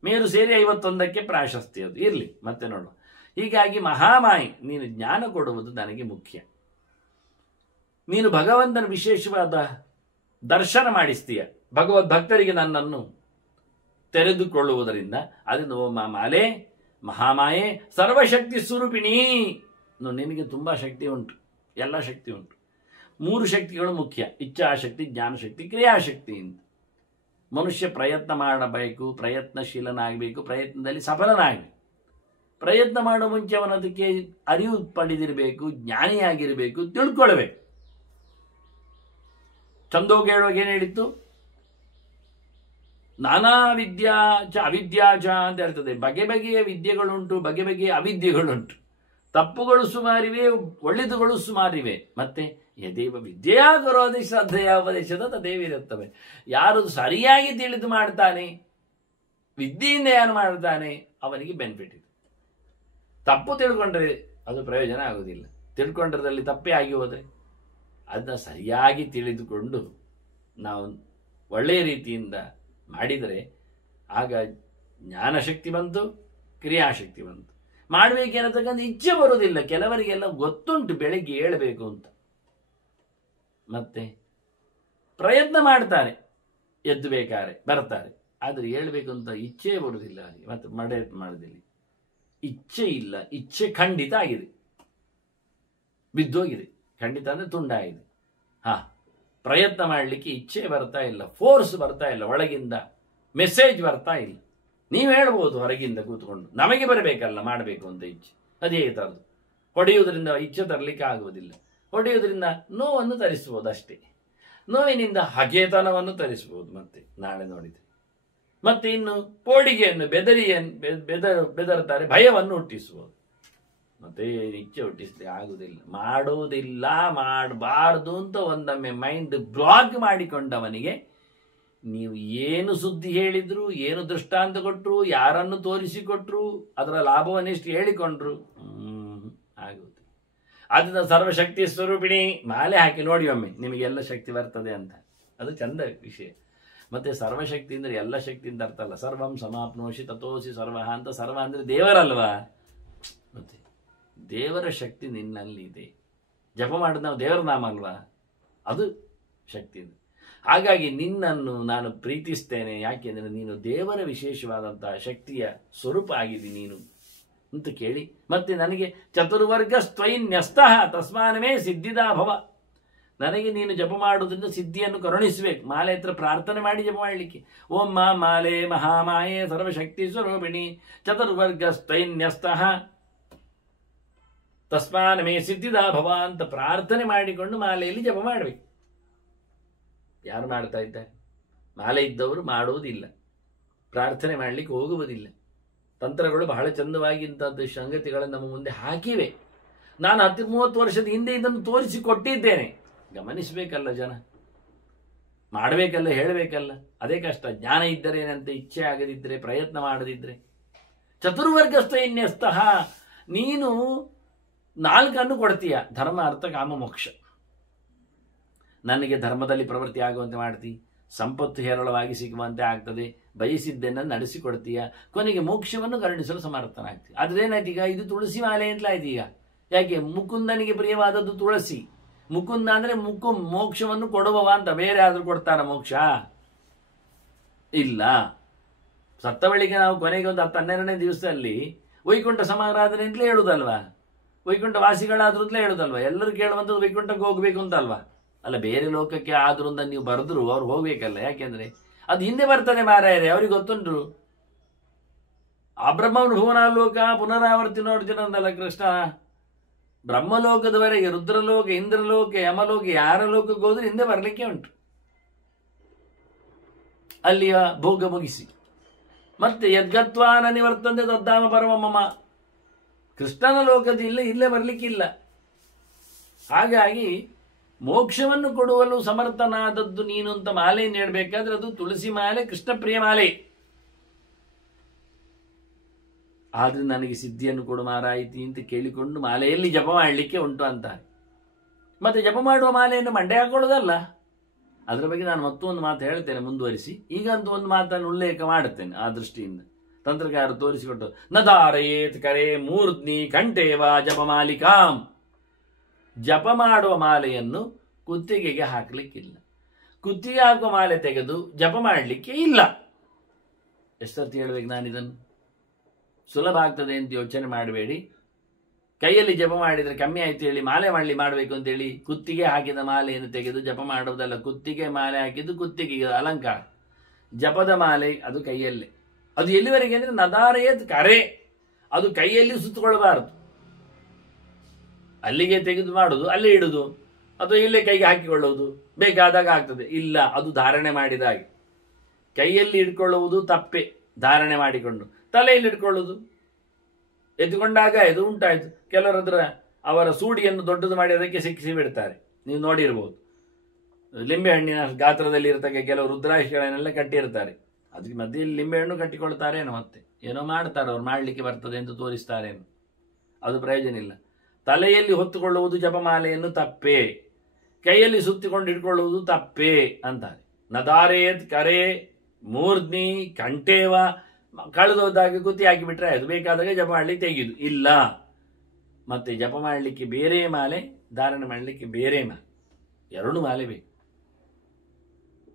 ಮೇರು ಸೇರಿ 51ಕ್ಕೆ ಪ್ರಾಶಸ್ತ್ಯ. ಅದು ಇರಲಿ, ಮತ್ತೆ ನೋಡುವ. ಹೀಗಾಗಿ ಮಹಾಮಾಯಿ, ನೀನು ಜ್ಞಾನ ಕೊಡುವುದು ನನಗೆ ಮುಖ್ಯ. ನೀನು ಭಗವಂತನ ವಿಶೇಷವಾದ ದರ್ಶನ ಮಾಡಿಸ್ತೀಯ, ಭಗವದ್ ಭಕ್ತರಿಗೆ ನನ್ನನ್ನು ತೆರೆದುಕೊಳ್ಳುವುದರಿಂದ. ಅದನ್ನು ಓ ಮಾಲೆ ಮಹಾಮಾಯೆ ಸರ್ವಶಕ್ತಿ ಸ್ವರೂಪಿಣಿ. ನಿನಗೆ ತುಂಬ ಶಕ್ತಿ ಉಂಟು, ಎಲ್ಲ ಶಕ್ತಿ ಉಂಟು. 3 ಶಕ್ತಿಗಳು ಮುಖ್ಯ: ಇಚ್ಛಾಶಕ್ತಿ, ಜ್ಞಾನಶಕ್ತಿ, ಕ್ರಿಯಾಶಕ್ತಿ ಅಂತ. ಮನುಷ್ಯ ಪ್ರಯತ್ನ ಮಾಡಬೇಕು, ಪ್ರಯತ್ನಶೀಲನಾಗಬೇಕು, ಪ್ರಯತ್ನದಲ್ಲಿ ಸಫಲನಾಗಬೇಕು. ಪ್ರಯತ್ನ ಮಾಡೋ ಮುಂಚೆ ಅವನದಕ್ಕೆ ಅರಿವು ಪಡೆದಿರಬೇಕು, ಜ್ಞಾನಿಯಾಗಿರಬೇಕು, ತಿಳ್ಕೊಳ್ಬೇಕು. ಚಂದೋಗ ಹೇಳುವಾಗ ಏನು ಹೇಳಿತ್ತು? ನಾನಾ ವಿದ್ಯಾ ಚ ಅವಿದ್ಯಾ ಚ ಅಂತ ಹೇಳ್ತದೆ. ಬಗೆ ಬಗೆಯ ವಿದ್ಯೆಗಳುಂಟು, ಬಗೆ ಬಗೆಯ ಅವಿದ್ಯೆಗಳುಂಟು. ತಪ್ಪುಗಳು ಸುಮಾರಿವೆ, ಒಳ್ಳೆದುಗಳು ಸುಮಾರಿವೆ. ಮತ್ತೆ ಯದೇವ ವಿದ್ಯೆಯ ಕರೋದಿ ಶ್ರದ್ಧೆಯ ಉಪದೇಶದ ತದೇವಿರುತ್ತವೆ. ಯಾರು ಸರಿಯಾಗಿ ತಿಳಿದು ಮಾಡ್ತಾನೆ, ವಿದ್ಯೆಯಿಂದ ಯಾರು ಮಾಡ್ತಾನೆ, ಅವನಿಗೆ ಬೆನಿಫಿಟ್ ಇದೆ. ತಪ್ಪು ತಿಳ್ಕೊಂಡ್ರೆ ಅದು ಪ್ರಯೋಜನ ಆಗುವುದಿಲ್ಲ. ತಿಳ್ಕೊಂಡ್ರದಲ್ಲಿ ತಪ್ಪೇ ಆಗಿ ಹೋದರೆ ಅದನ್ನ ಸರಿಯಾಗಿ ತಿಳಿದುಕೊಂಡು ನಾವು ಒಳ್ಳೆಯ ರೀತಿಯಿಂದ ಮಾಡಿದರೆ ಆಗ ಜ್ಞಾನಶಕ್ತಿ ಬಂತು, ಕ್ರಿಯಾಶಕ್ತಿ ಬಂತು. ಮಾಡಬೇಕೇನತಕ್ಕಂಥ ಇಚ್ಛೆ ಬರುವುದಿಲ್ಲ. ಕೆಲವರಿಗೆಲ್ಲ ಗೊತ್ತುಂಟು ಬೆಳಗ್ಗೆ ಏಳಬೇಕು ಅಂತ, ಮತ್ತೆ ಪ್ರಯತ್ನ ಮಾಡ್ತಾರೆ, ಎದ್ದು ಬೇಕಾರೆ ಬರ್ತಾರೆ, ಆದರೆ ಹೇಳ್ಬೇಕು ಅಂತ ಇಚ್ಛೆ ಬರುವುದಿಲ್ಲ. ಮತ್ತೆ ಮಾಡುವುದಿಲ್ಲ. ಇಚ್ಛೆ ಇಲ್ಲ, ಇಚ್ಛೆ ಖಂಡಿತ ಆಗಿದೆ, ಬಿದ್ದೋಗಿದೆ. ಖಂಡಿತ ಅಂದ್ರೆ ತುಂಡಾಗಿದೆ. ಪ್ರಯತ್ನ ಮಾಡಲಿಕ್ಕೆ ಇಚ್ಛೆ ಬರ್ತಾ ಇಲ್ಲ, ಫೋರ್ಸ್ ಬರ್ತಾ ಇಲ್ಲ, ಒಳಗಿಂದ ಮೆಸೇಜ್ ಬರ್ತಾ ಇಲ್ಲ. ನೀವು ಹೇಳ್ಬೋದು ಹೊರಗಿಂದ ಕೂತ್ಕೊಂಡು, ನಮಗೆ ಬರಬೇಕಲ್ಲ ಮಾಡಬೇಕು ಅಂತ ಇಚ್ಛೆ. ಅದೇ ತರದು ಹೊಡೆಯುವುದರಿಂದ ಇಚ್ಛೆ ತರಲಿಕ್ಕೆ ಆಗುವುದಿಲ್ಲ. ಹೊಡೆಯುವುದರಿಂದ ನೋವನ್ನು ತರಿಸ್ಬೋದು ಅಷ್ಟೇ. ನೋವಿನಿಂದ ಹಗೆತನವನ್ನು ತರಿಸ್ಬೋದು. ಮತ್ತೆ ನಾಳೆ ನೋಡಿದ್ರೆ ಮತ್ತೆ ಇನ್ನು ಪೋಡಿಗೆಯನ್ನು ಬೆದರ್ತಾರೆ, ಭಯವನ್ನು ಹುಟ್ಟಿಸ್ಬೋದು. ಮತ್ತೆ ಇಚ್ಛೆ ಹುಟ್ಟಿಸ್ಲಿಕ್ಕೆ ಆಗುವುದಿಲ್ಲ, ಮಾಡುವುದಿಲ್ಲ, ಮಾಡಬಾರ್ದು ಅಂತ ಒಂದೊಮ್ಮೆ ಮೈಂಡ್ ಬ್ಲಾಕ್ ಮಾಡಿಕೊಂಡವನಿಗೆ ನೀವು ಏನು ಸುದ್ದಿ ಹೇಳಿದ್ರು, ಏನು ದೃಷ್ಟಾಂತ ಕೊಟ್ಟರು, ಯಾರನ್ನು ತೋರಿಸಿಕೊಟ್ರು, ಅದರ ಲಾಭವನ್ನೆಷ್ಟು ಹೇಳಿಕೊಂಡ್ರು ಆಗುವುದು. ಅದನ್ನ ಸರ್ವಶಕ್ತಿ ಸ್ವರೂಪಿಣಿ ಮಾಲೆ ಹಾಕಿ ನೋಡಿ ಒಮ್ಮೆ, ನಿಮಗೆಲ್ಲ ಶಕ್ತಿ ಬರ್ತದೆ ಅಂತ. ಅದು ಚಂದ ವಿಷಯ. ಮತ್ತೆ ಸರ್ವಶಕ್ತಿ ಅಂದ್ರೆ ಎಲ್ಲ ಶಕ್ತಿಯಿಂದ ಅರ್ಥ ಅಲ್ಲ. ಸರ್ವಂ ಸಮಾಪ್ನೋಷಿ ತಥೋಸಿ ಸರ್ವ ಅಂತ. ಸರ್ವ ಅಂದ್ರೆ ದೇವರಲ್ವಾ? ಮತ್ತೆ ದೇವರ ಶಕ್ತಿ ನಿನ್ನಲ್ಲಿ ಇದೆ. ಜಪ ಮಾಡಿದ ನಾವು ದೇವರ ನಾಮ ಅಲ್ವಾ? ಅದು ಶಕ್ತಿ. ಹಾಗಾಗಿ ನಿನ್ನನ್ನು ನಾನು ಪ್ರೀತಿಸ್ತೇನೆ. ಯಾಕೆಂದ್ರೆ ನೀನು ದೇವರ ವಿಶೇಷವಾದಂತಹ ಶಕ್ತಿಯ ಸ್ವರೂಪ ಆಗಿದ್ದೀನಿ ನೀನು ಅಂತ ಕೇಳಿ, ಮತ್ತೆ ನನಗೆ ಚತುರ್ವರ್ಗ ಸ್ವೈನ್ಯಸ್ತಃ ತಸ್ಮಾನವೇ ಸಿದ್ಧಿದಾ ಭವ. ನನಗೆ ನೀನು ಜಪ ಮಾಡುವುದರಿಂದ ಸಿದ್ಧಿಯನ್ನು ಕರುಣಿಸಬೇಕು. ಮಾಲೆ ಹತ್ರ ಪ್ರಾರ್ಥನೆ ಮಾಡಿ ಜಪ ಮಾಡಲಿಕ್ಕೆ. ಓಂ ಮಾಲೆ ಮಹಾಮಾಯೆ ಸರ್ವಶಕ್ತಿ ಸ್ವರೂಪಿಣಿ ಚತುರ್ವರ್ಗ ಸ್ವೈನ್ಯಸ್ತಃ ತಸ್ಮಾನಮೇ ಸಿದ್ಧಿದಾ ಭವ ಅಂತ ಪ್ರಾರ್ಥನೆ ಮಾಡಿಕೊಂಡು ಮಾಲೆಯಲ್ಲಿ ಜಪ ಮಾಡಬೇಕು. ಯಾರು ಮಾಡ್ತಾ ಇದ್ದಾರೆ? ಮಾಲೆ ಇದ್ದವರು ಮಾಡುವುದಿಲ್ಲ, ಪ್ರಾರ್ಥನೆ ಮಾಡಲಿಕ್ಕೆ ಹೋಗುವುದಿಲ್ಲ. ತಂತ್ರಗಳು ಬಹಳ ಚಂದವಾಗಿ ಇಂಥದ್ದು ಸಂಗತಿಗಳನ್ನು ನಮ್ಮ ಮುಂದೆ ಹಾಕಿವೆ. ನಾನು 30 ವರ್ಷದ ಹಿಂದೆ ಇದನ್ನು ತೋರಿಸಿಕೊಟ್ಟಿದ್ದೇನೆ. ಗಮನಿಸಬೇಕಲ್ಲ ಜನ, ಮಾಡಬೇಕಲ್ಲ, ಹೇಳಬೇಕಲ್ಲ. ಅದೇ ಕಷ್ಟ. ಜ್ಞಾನ ಇದ್ದರೇನಂತೆ, ಇಚ್ಛೆ ಆಗದಿದ್ದರೆ, ಪ್ರಯತ್ನ ಮಾಡದಿದ್ದರೆ. ಚತುರ್ವರ್ಗಸ್ಥೈನ್ಯಸ್ತಃ, ನೀನು 4 ಕೊಡ್ತೀಯ: ಧರ್ಮ, ಅರ್ಥ, ಕಾಮ, ಮೋಕ್ಷ. ನನಗೆ ಧರ್ಮದಲ್ಲಿ ಪ್ರವೃತ್ತಿ ಆಗುವಂತೆ ಮಾಡ್ತಿ, ಸಂಪತ್ತು ಹೇರಳವಾಗಿ ಸಿಗುವಂತೆ ಆಗ್ತದೆ, ಬಯಸಿದ್ದನ್ನು ನಡೆಸಿಕೊಡ್ತೀಯ, ಕೊನೆಗೆ ಮೋಕ್ಷವನ್ನು ಕರುಣಿಸಲು ಸಮರ್ಥನಾಗ್ತೀಯ. ಆದ್ರೆ ಏನಾಯ್ತು ಈಗ? ಇದು ತುಳಸಿ ಮಾಲೆ ಅಂತಲಾಯ್ತು ಈಗ. ಯಾಕೆ? ಮುಕುಂದನಿಗೆ ಪ್ರಿಯವಾದದ್ದು ತುಳಸಿ. ಮುಕುಂದ ಅಂದ್ರೆ ಮೋಕ್ಷವನ್ನು ಕೊಡುವವ ಅಂತ. ಬೇರೆ ಆದ್ರೂ ಕೊಡ್ತಾರ ಮೋಕ್ಷ? ಇಲ್ಲ. ಸತ್ತ ಬಳಿಕ ನಾವು ಕೊನೆಗೆ ಒಂದು 12ನೇ ದಿವಸದಲ್ಲಿ ವೈಕುಂಠ ಸಮಾರಾಧನೆ ಅಂತಲೇ ಹೇಳುದಲ್ವಾ? ವೈಕುಂಠ ವಾಸಿಗಳಾದ್ರೂ ಅಂತಲೇ ಹೇಳುದಲ್ವಾ? ಎಲ್ಲರೂ ಕೇಳುವಂಥದ್ದು ವೈಕುಂಠಕ್ಕೆ ಹೋಗ್ಬೇಕು ಅಂತಲ್ವಾ? ಅಲ್ಲ, ಬೇರೆ ಲೋಕಕ್ಕೆ ಆದ್ರೂ ಅಂತ ನೀವು ಬರೆದ್ರು ಅವ್ರು ಹೋಗ್ಬೇಕಲ್ಲ. ಯಾಕೆಂದ್ರೆ ಅದು ಹಿಂದೆ ಬರ್ತದೆ ಮಾರಾಯರೆ, ಅವ್ರಿಗೆ ಗೊತ್ತುಂಟು. ಅಬ್ರಹ್ಮನ ಭುವನಾಲೋಕ ಪುನರಾವರ್ತಿ ನೋಡ್ತೀನಿ ಅಂದಲ್ಲ ಕೃಷ್ಣ. ಬ್ರಹ್ಮಲೋಕದವರೆಗೆ ರುದ್ರಲೋಕ, ಇಂದ್ರಲೋಕ, ಯಮಲೋಕ, ಯಾರ ಲೋಕಕ್ಕೆ ಹೋದ್ರೆ ಹಿಂದೆ ಬರಲಿಕ್ಕೆ ಉಂಟು. ಅಲ್ಲಿಯ ಭೋಗ ಮುಗಿಸಿ ಮತ್ತೆ ಯದ್ಗತ್ವಾನ ನಿವರ್ತಂತೆ ತದ್ದಾಮ ಪರಮಮ್ಮ. ಕೃಷ್ಣನ ಲೋಕದಿಂದ ಇಲ್ಲೇ ಬರಲಿಕ್ಕಿಲ್ಲ. ಹಾಗಾಗಿ ಮೋಕ್ಷವನ್ನು ಕೊಡುವಲು ಸಮರ್ಥನಾದದ್ದು ನೀನು ಅಂತ ಮಾಲೆಯನ್ನು ಹೇಳ್ಬೇಕಾದ್ರೆ ಅದು ತುಳಸಿ ಮಾಲೆ, ಕೃಷ್ಣ ಪ್ರಿಯ ಮಾಲೆ. ಆದ್ರೆ ನನಗೆ ಸಿದ್ಧಿಯನ್ನು ಕೊಡು ಮಾರಾಯಿತಿ ಅಂತ ಕೇಳಿಕೊಂಡು ಮಾಲೆಯಲ್ಲಿ ಜಪ ಮಾಡಲಿಕ್ಕೆ ಉಂಟು ಅಂತಾರೆ. ಮತ್ತೆ ಜಪ ಮಾಡುವ ಮಾಲೆಯನ್ನು ಮಂಡೆ ಹಾಕೊಳ್ಳೋದಲ್ಲ. ಅದರ ಬಗ್ಗೆ ನಾನು ಮತ್ತೊಂದು ಮಾತು ಹೇಳ್ತೇನೆ ಮುಂದುವರಿಸಿ. ಈಗಂತೂ ಒಂದು ಮಾತನ್ನು ಉಲ್ಲೇಖ ಮಾಡುತ್ತೇನೆ. ಆ ದೃಷ್ಟಿಯಿಂದ ತಂತ್ರಗಾರರು ತೋರಿಸಿಕೊಟ್ಟು ನದಾರಯೇತ್ ಕರೆ ಮೂರ್ಧ್ನಿ ಕಂಠೇವ ಜಪಮಾಲಿಕಾಂ. ಜಪ ಮಾಡುವ ಮಾಲೆಯನ್ನು ಕುತ್ತಿಗೆಗೆ ಹಾಕಲಿಕ್ಕಿಲ್ಲ. ಕುತ್ತಿಗೆ ಹಾಕುವ ಮಾಲೆ ತೆಗೆದು ಜಪ ಮಾಡಲಿಕ್ಕೆ ಇಲ್ಲ. ಎಷ್ಟೊತ್ತಿ ಹೇಳ್ಬೇಕು ನಾನಿದನ್ನು? ಸುಲಭ ಆಗ್ತದೆ ಅಂತ ಯೋಚನೆ ಮಾಡಬೇಡಿ. ಕೈಯಲ್ಲಿ ಜಪ ಮಾಡಿದರೆ ಕಮ್ಮಿ ಆಯ್ತು ಹೇಳಿ ಮಾಲೆ ಮಾಡಬೇಕು ಅಂತೇಳಿ ಕುತ್ತಿಗೆ ಹಾಕಿದ ಮಾಲೆಯನ್ನು ತೆಗೆದು ಜಪ ಮಾಡುವುದಲ್ಲ. ಕುತ್ತಿಗೆ ಮಾಲೆ ಹಾಕಿದ್ದು ಕುತ್ತಿಗೆಗೆ ಅಲಂಕಾರ. ಜಪದ ಮಾಲೆ ಅದು ಕೈಯಲ್ಲೇ. ಅದು ಎಲ್ಲಿವರೆಗೆ ಅಂದ್ರೆ ನದಾರಯೇತ್ ಕರೆ, ಅದು ಕೈಯಲ್ಲಿ ಸುತ್ತಕೊಳ್ಬಾರದು. ಅಲ್ಲಿಗೆ ತೆಗೆದು ಮಾಡುದು, ಅಲ್ಲೇ ಇಡುದು, ಅಥವಾ ಇಲ್ಲೇ ಕೈಗೆ ಹಾಕಿಕೊಳ್ಳುವುದು ಬೇಕಾದಾಗ ಆಗ್ತದೆ. ಇಲ್ಲ, ಅದು ಧಾರಣೆ ಮಾಡಿದ ಹಾಗೆ. ಕೈಯಲ್ಲಿ ಇಟ್ಕೊಳ್ಳುವುದು ತಪ್ಪೆ, ಧಾರಣೆ ಮಾಡಿಕೊಂಡು ತಲೆಯಲ್ಲಿ ಇಟ್ಕೊಳ್ಳುವುದು. ಎತ್ತುಕೊಂಡಾಗ ಇದು ಉಂಟಾಯಿತು. ಕೆಲವರದ್ರ ಅವರ ಸೂಡಿಯನ್ನು ದೊಡ್ಡದು ಮಾಡಿ ಅದಕ್ಕೆ ಸಿಕ್ಕಿಸಿ ಬಿಡ್ತಾರೆ. ನೀವು ನೋಡಿರ್ಬೋದು, ಲಿಂಬೆಹಣ್ಣಿನ ಗಾತ್ರದಲ್ಲಿ ಇರತಕ್ಕ ಕೆಲವು ರುದ್ರಾಕ್ಷಿಗಳನ್ನೆಲ್ಲ ಕಟ್ಟಿರ್ತಾರೆ. ಅದಕ್ಕೆ ಮಧ್ಯೆಯಲ್ಲಿ ಲಿಂಬೆಹಣ್ಣು ಕಟ್ಟಿಕೊಳ್ತಾರೇನೋ, ಮತ್ತೆ ಏನೋ ಮಾಡ್ತಾರೆ, ಅವ್ರು ಮಾಡಲಿಕ್ಕೆ ಬರ್ತದೆ ಅಂತ ತೋರಿಸ್ತಾರೇನು, ಅದು ಪ್ರಯೋಜನ ಇಲ್ಲ. ತಲೆಯಲ್ಲಿ ಹೊತ್ತುಕೊಳ್ಳುವುದು ಜಪಮಾಲೆಯನ್ನು ತಪ್ಪೇ, ಕೈಯಲ್ಲಿ ಸುತ್ತಿಕೊಂಡು ಇಟ್ಕೊಳ್ಳುವುದು ತಪ್ಪೇ ಅಂತಾರೆ. ನದಾರೇತ್ ಕರೆ ಮೂರ್ಧ್ನಿ ಕಂಠೇವ, ಕಳೆದೋದಾಗ ಗುತ್ತಿ ಹಾಕಿಬಿಟ್ರೆ ಅದು ಬೇಕಾದಾಗ ಜಪ ಮಾಡಲಿಕ್ಕೆ ತೆಗೆಯುದು ಇಲ್ಲ. ಮತ್ತೆ ಜಪ ಮಾಡಲಿಕ್ಕೆ ಬೇರೆ ಮಾಲೆ, ಧಾರಣೆ ಮಾಡಲಿಕ್ಕೆ ಬೇರೆ ಮಾಲೆ, ಎರಡು ಮಾಲೆ ಬೇಕು.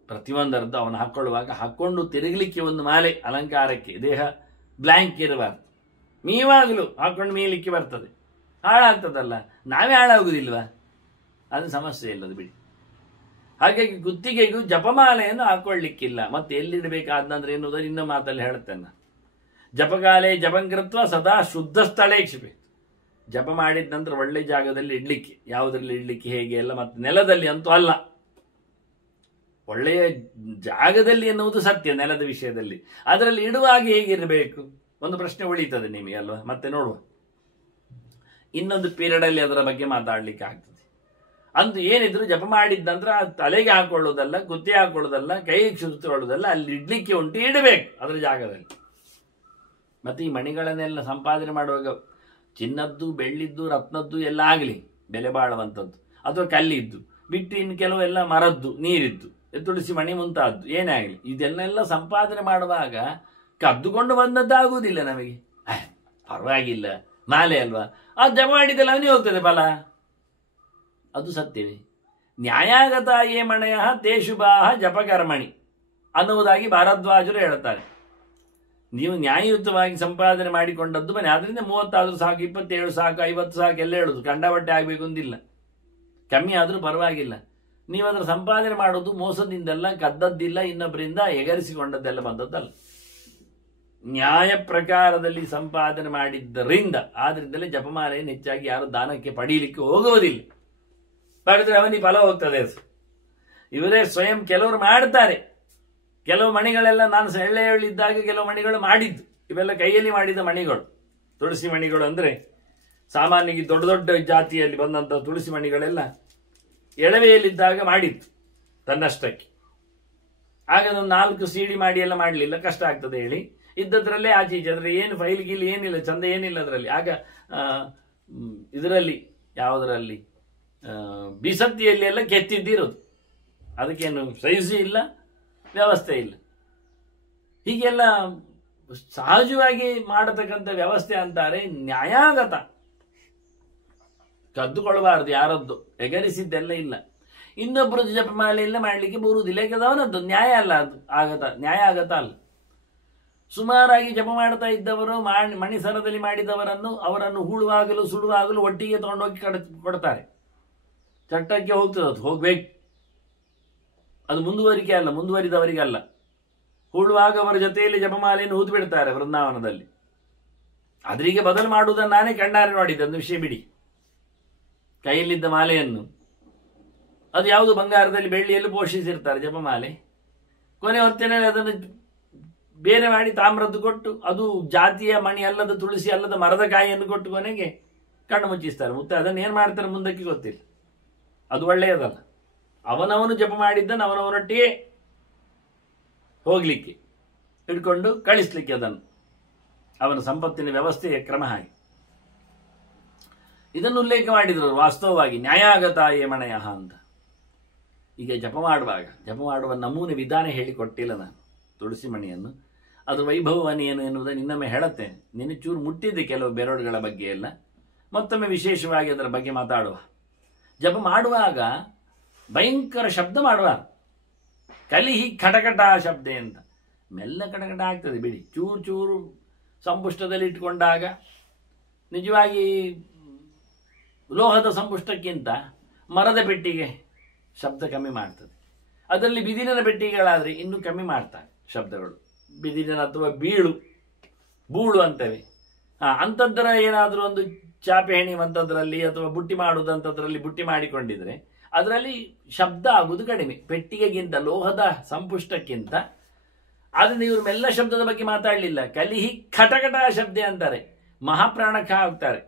ಪ್ರತಿಯೊಂದರದ್ದು ಅವನು ಹಾಕ್ಕೊಳ್ಳುವಾಗ ಹಾಕ್ಕೊಂಡು ತಿರುಗಲಿಕ್ಕೆ ಒಂದು ಮಾಲೆ ಅಲಂಕಾರಕ್ಕೆ, ದೇಹ ಬ್ಲ್ಯಾಂಕ್ ಇರಬಾರ್ದು. ನೀವಾಗಲೂ ಹಾಕೊಂಡು ಮೀಲಿಕ್ಕೆ ಬರ್ತದೆ, ಹಾಳಾಗ್ತದಲ್ಲ, ನಾವೇ ಹಾಳಾಗುದಿಲ್ವಾ, ಅದು ಸಮಸ್ಯೆ ಇಲ್ಲದು ಬಿಡಿ. ಹಾಗಾಗಿ ಗುತ್ತಿಗೆಗೂ ಜಪಮಾಲೆಯನ್ನು ಹಾಕೊಳ್ಳಿಕ್ಕಿಲ್ಲ. ಮತ್ತೆ ಎಲ್ಲಿಡಬೇಕಾದಂದ್ರೆ ಎನ್ನುವುದು ಇನ್ನ ಮಾತಲ್ಲಿ ಹೇಳುತ್ತೇನೆ. ಜಪಕಾಲೆ ಜಪಂಕೃತ್ವ ಸದಾ ಶುದ್ಧ ಸ್ಥಳೇ ಕ್ಷಿಪೆ. ಜಪ ಮಾಡಿದ ನಂತರ ಒಳ್ಳೆ ಜಾಗದಲ್ಲಿ ಇಡ್ಲಿಕ್ಕೆ, ಯಾವುದರಲ್ಲಿ ಇಡ್ಲಿಕ್ಕೆ ಹೇಗೆ ಎಲ್ಲ, ಮತ್ತೆ ನೆಲದಲ್ಲಿ ಅಂತೂ ಅಲ್ಲ, ಒಳ್ಳೆಯ ಜಾಗದಲ್ಲಿ ಎನ್ನುವುದು ಸತ್ಯ. ನೆಲದ ವಿಷಯದಲ್ಲಿ ಅದರಲ್ಲಿ ಇಡುವಾಗ ಹೇಗಿರಬೇಕು ಒಂದು ಪ್ರಶ್ನೆ ಉಳೀತದೆ ನಿಮಗೆ ಅಲ್ವಾ. ಮತ್ತೆ ನೋಡುವ, ಇನ್ನೊಂದು ಪೀರಿಯಡ್ ಅಲ್ಲಿ ಅದರ ಬಗ್ಗೆ ಮಾತಾಡ್ಲಿಕ್ಕೆ ಆಗ್ತದೆ. ಅಂತೂ ಏನಿದ್ರು ಜಪ ಮಾಡಿದ ನಂತರ ತಲೆಗೆ ಹಾಕೊಳ್ಳೋದಲ್ಲ, ಕುತ್ತಿ ಹಾಕೊಳ್ಳೋದಲ್ಲ, ಕೈಗೆ ಸುತ್ತುಕೊಳ್ಳೋದಲ್ಲ, ಅಲ್ಲಿ ಇಡ್ಲಿಕ್ಕೆ ಉಂಟು, ಇಡಬೇಕು ಅದರ ಜಾಗದಲ್ಲಿ. ಮತ್ತೆ ಈ ಮಣಿಗಳನ್ನೆಲ್ಲ ಸಂಪಾದನೆ ಮಾಡುವಾಗ ಚಿನ್ನದ್ದು, ಬೆಳ್ಳಿದ್ದು, ರತ್ನದ್ದು ಎಲ್ಲ ಆಗಲಿ, ಬೆಲೆ ಬಾಳುವಂಥದ್ದು, ಅಥವಾ ಕಲ್ಲಿದ್ದು ಬಿಟ್ಟು ಇನ್ನು ಕೆಲವೆಲ್ಲ ಮರದ್ದು, ನೀರಿದ್ದು, ತುಳಸಿ ಮಣಿ ಮುಂತಾದ್ದು ಏನೇ ಆಗಲಿ, ಇದನ್ನೆಲ್ಲ ಸಂಪಾದನೆ ಮಾಡುವಾಗ ಕದ್ದುಕೊಂಡು ಬಂದದ್ದಾಗುವುದಿಲ್ಲ ನಮಗೆ. ಪರವಾಗಿಲ್ಲ, ಮಾಲೆ ಅಲ್ವಾ, ಅದು ಜಪ ಮಾಡಿದ್ದಲ್ಲ ಅವನಿಗೆ ಹೋಗ್ತದೆ ಫಲ, ಅದು ಸತ್ಯವೇ. ನ್ಯಾಯಾಗತ ಯೇ ಮಣಯ ತೇಶುಬಾಹ ಜಪಕರ್ಮಣಿ ಅನ್ನುವುದಾಗಿ ಭಾರದ್ವಾಜರು ಹೇಳುತ್ತಾರೆ. ನೀವು ನ್ಯಾಯಯುತವಾಗಿ ಸಂಪಾದನೆ ಮಾಡಿಕೊಂಡದ್ದು ಮನೆ, ಆದ್ರಿಂದ 30 ಸಾಕು, 27 ಸಾಕು, 50 ಸಾಕು ಎಲ್ಲ ಹೇಳುದು, ಕಂಡಬಟ್ಟೆ ಆಗಬೇಕು ಅಂದಿಲ್ಲ, ಕಮ್ಮಿ ಆದರೂ ಪರವಾಗಿಲ್ಲ. ನೀವು ಅದರ ಸಂಪಾದನೆ ಮಾಡೋದು ಮೋಸದಿಂದಲ್ಲ, ಕದ್ದದ್ದಿಲ್ಲ, ಇನ್ನೊಬ್ಬರಿಂದ ಎಗರಿಸಿಕೊಂಡದ್ದೆಲ್ಲ ಬಂದದ್ದಲ್ಲ, ನ್ಯಾಯ ಪ್ರಕಾರದಲ್ಲಿ ಸಂಪಾದನೆ ಮಾಡಿದ್ದರಿಂದ. ಆದ್ರಿಂದಲೇ ಜಪಮಾಲೆಯನ್ನು ಹೆಚ್ಚಾಗಿ ಯಾರು ದಾನಕ್ಕೆ ಪಡೀಲಿಕ್ಕೆ ಹೋಗುವುದಿಲ್ಲ. ಪಡೆದ್ರೆ ಅವನಿಗೆ ಫಲ ಹೋಗ್ತದೆ. ಇವರೇ ಸ್ವಯಂ ಕೆಲವರು ಮಾಡ್ತಾರೆ. ಕೆಲವು ಮಣಿಗಳೆಲ್ಲ ನಾನು ಹೇಳಿದ್ದಾಗ ಕೆಲವು ಮಣಿಗಳು ಮಾಡಿದ್ದು, ಇವೆಲ್ಲ ಕೈಯಲ್ಲಿ ಮಾಡಿದ ಮಣಿಗಳು, ತುಳಸಿ ಮಣಿಗಳು. ಅಂದ್ರೆ ಸಾಮಾನ್ಯವಾಗಿ ದೊಡ್ಡ ದೊಡ್ಡ ಜಾತಿಯಲ್ಲಿ ಬಂದಂತ ತುಳಸಿ ಮಣಿಗಳೆಲ್ಲ ಎಳವೆಯಲ್ಲಿದ್ದಾಗ ಮಾಡಿತ್ತು ತನ್ನಷ್ಟಕ್ಕೆ. ಆಗ ಅದೊಂದು 4 CD ಮಾಡಿ ಎಲ್ಲ ಮಾಡಲಿಲ್ಲ, ಕಷ್ಟ ಆಗ್ತದೆ ಹೇಳಿ ಇದ್ದದ್ರಲ್ಲೇ ಆಚೆ ಈಚೆ, ಅದ್ರ ಏನು ಫೈಲ್ ಗೀಲ್ ಏನಿಲ್ಲ, ಚಂದ ಏನಿಲ್ಲ ಅದರಲ್ಲಿ. ಆಗ ಇದರಲ್ಲಿ ಯಾವುದರಲ್ಲಿ ಬಿಸತ್ತಿಯಲ್ಲಿ ಎಲ್ಲ ಕೆತ್ತಿದ್ದಿರೋದು, ಅದಕ್ಕೇನು ಸೈಜು ಇಲ್ಲ, ವ್ಯವಸ್ಥೆ ಇಲ್ಲ. ಹೀಗೆಲ್ಲ ಸಹಜವಾಗಿ ಮಾಡತಕ್ಕಂಥ ವ್ಯವಸ್ಥೆ ಅಂತಾರೆ ನ್ಯಾಯಾಗತ. ಕದ್ದುಕೊಳ್ಳಬಾರದು ಯಾರದ್ದು, ಎಗರಿಸಿದ್ದೆಲ್ಲ ಇಲ್ಲ. ಇನ್ನೊಬ್ಬರದ್ದು ಜಪಮಾಲೆ ಎಲ್ಲ ಮಾಡಲಿಕ್ಕೆ ಬರುವುದಿಲ್ಲ, ಯಾಕದವನದ್ದು ನ್ಯಾಯ ಅಲ್ಲ, ಅದು ಆಗತ, ನ್ಯಾಯ ಆಗತ ಅಲ್ಲ. ಸುಮಾರಾಗಿ ಜಪ ಮಾಡ್ತಾ ಇದ್ದವರು ಮಣಿಸರದಲ್ಲಿ ಮಾಡಿದವರನ್ನು ಅವರನ್ನು ಹೂಳುವಾಗಲು ಸುಡುವಾಗಲು ಒಟ್ಟಿಗೆ ತಗೊಂಡೋಗಿ ಕೊಡ್ತಾರೆ. ಚಟ್ಟಕ್ಕೆ ಹೋಗ್ತದೆ, ಅದು ಹೋಗ್ಬೇಕು, ಅದು ಮುಂದುವರಿಕೆ ಅಲ್ಲ, ಮುಂದುವರಿದವರಿಗಲ್ಲ. ಹೂಳುವಾಗ ಅವರ ಜೊತೆಯಲ್ಲಿ ಜಪಮಾಲೆಯನ್ನು ಹೂತು ಬಿಡ್ತಾರೆ ವೃಂದಾವನದಲ್ಲಿ. ಅದರಿಗೆ ಬದಲು ಮಾಡುವುದನ್ನು ನಾನೇ ಕಣ್ಣಾರೆ ನೋಡಿದ್ದೆ, ಒಂದು ವಿಷಯ ಬಿಡಿ. ಕೈಯಲ್ಲಿದ್ದ ಮಾಲೆಯನ್ನು ಅದು ಯಾವುದು ಬಂಗಾರದಲ್ಲಿ ಬೆಳ್ಳಿಯಲ್ಲಿ ಪೋಷಿಸಿರ್ತಾರೆ ಜಪಮಾಲೆ, ಕೊನೆ ಹೊತ್ತಿನಲ್ಲಿ ಅದನ್ನು ಬೇರೆ ಮಾಡಿ ತಾಮ್ರದ್ದು ಕೊಟ್ಟು, ಅದು ಜಾತಿಯ ಮಣಿ ಅಲ್ಲದ, ತುಳಸಿ ಅಲ್ಲದ ಮರದ ಕಾಯಿಯನ್ನು ಕೊಟ್ಟು ಕೊನೆಗೆ ಕಣ್ಣು ಮುಚ್ಚಿಸ್ತಾರೆ. ಮತ್ತೆ ಅದನ್ನು ಏನು ಮಾಡ್ತಾರೆ ಮುಂದಕ್ಕೆ ಗೊತ್ತಿಲ್ಲ, ಅದು ಒಳ್ಳೆಯದಲ್ಲ. ಅವನವನು ಜಪ ಮಾಡಿದ್ದನ್ನು ಅವನವನೊಟ್ಟಿಗೆ ಹೋಗ್ಲಿಕ್ಕೆ ಹಿಡ್ಕೊಂಡು ಕಳಿಸ್ಲಿಕ್ಕೆ, ಅದನ್ನು ಅವನ ಸಂಪತ್ತಿನ ವ್ಯವಸ್ಥೆಯ ಕ್ರಮ ಹಾಗೆ. ಇದನ್ನು ಉಲ್ಲೇಖ ಮಾಡಿದ್ರು ವಾಸ್ತವವಾಗಿ ನ್ಯಾಯಾಗತ ಯಮಣಯ ಅಂತ. ಈಗ ಜಪ ಮಾಡುವ ನಮೂನೆ ವಿಧಾನ ಹೇಳಿಕೊಟ್ಟಿಲ್ಲ ನಾನು. ತುಳಸಿ ಮಣಿಯನ್ನು ಅದರ ವೈಭವವನ್ನು ಏನು ಎನ್ನುವುದನ್ನು ಇನ್ನೊಮ್ಮೆ ಹೇಳುತ್ತೇನೆ. ನಿನ್ನೆ ಚೂರು ಮುಟ್ಟಿದ್ದೆ ಕೆಲವು ಬೆರಡುಗಳ ಬಗ್ಗೆ ಎಲ್ಲ, ಮತ್ತೊಮ್ಮೆ ವಿಶೇಷವಾಗಿ ಅದರ ಬಗ್ಗೆ ಮಾತಾಡುವ. ಜಪ ಮಾಡುವಾಗ ಭಯಂಕರ ಶಬ್ದ ಮಾಡುವ, ಕಲಿಹಿ ಕಟಕಟ ಶಬ್ದ ಅಂತ. ಮೆಲ್ಲ ಕಟಕಟ ಆಗ್ತದೆ ಬಿಡಿ, ಚೂರು ಚೂರು ಸಂಪುಷ್ಟದಲ್ಲಿ ಇಟ್ಟುಕೊಂಡಾಗ ನಿಜವಾಗಿ ಲೋಹದ ಸಂಪುಷ್ಟಕ್ಕಿಂತ ಮರದ ಪೆಟ್ಟಿಗೆ ಶಬ್ದ ಕಮ್ಮಿ ಮಾಡ್ತದೆ. ಅದರಲ್ಲಿ ಬಿದಿರಿನ ಪೆಟ್ಟಿಗೆಗಳಾದರೆ ಇನ್ನೂ ಕಮ್ಮಿ ಮಾಡ್ತಾರೆ ಶಬ್ದಗಳು. ಬಿದಿರಿನ ಅಥವಾ ಬೂಳು ಅಂತವೆ, ಅಂಥದ್ದರ ಏನಾದರೂ ಒಂದು ಚಾಪೆ ಹೆಣಿಯುವಂಥದ್ರಲ್ಲಿ ಅಥವಾ ಬುಟ್ಟಿ ಮಾಡುವುದಂಥದ್ರಲ್ಲಿ ಬುಟ್ಟಿ ಮಾಡಿಕೊಂಡಿದ್ರೆ ಅದರಲ್ಲಿ ಶಬ್ದ ಆಗುವುದು ಕಡಿಮೆ. ಪೆಟ್ಟಿಗೆಗಿಂತ, ಲೋಹದ ಸಂಪುಷ್ಟಕ್ಕಿಂತ ಆದ್ರಿಂದ ಇವರು ಮೆಲ್ಲ ಶಬ್ದದ ಬಗ್ಗೆ ಮಾತಾಡಲಿಲ್ಲ. ಕಲಿಹಿ ಖಟಕಟ ಶಬ್ದ ಅಂತಾರೆ, ಮಹಾಪ್ರಾಣಕ ಆಗ್ತಾರೆ.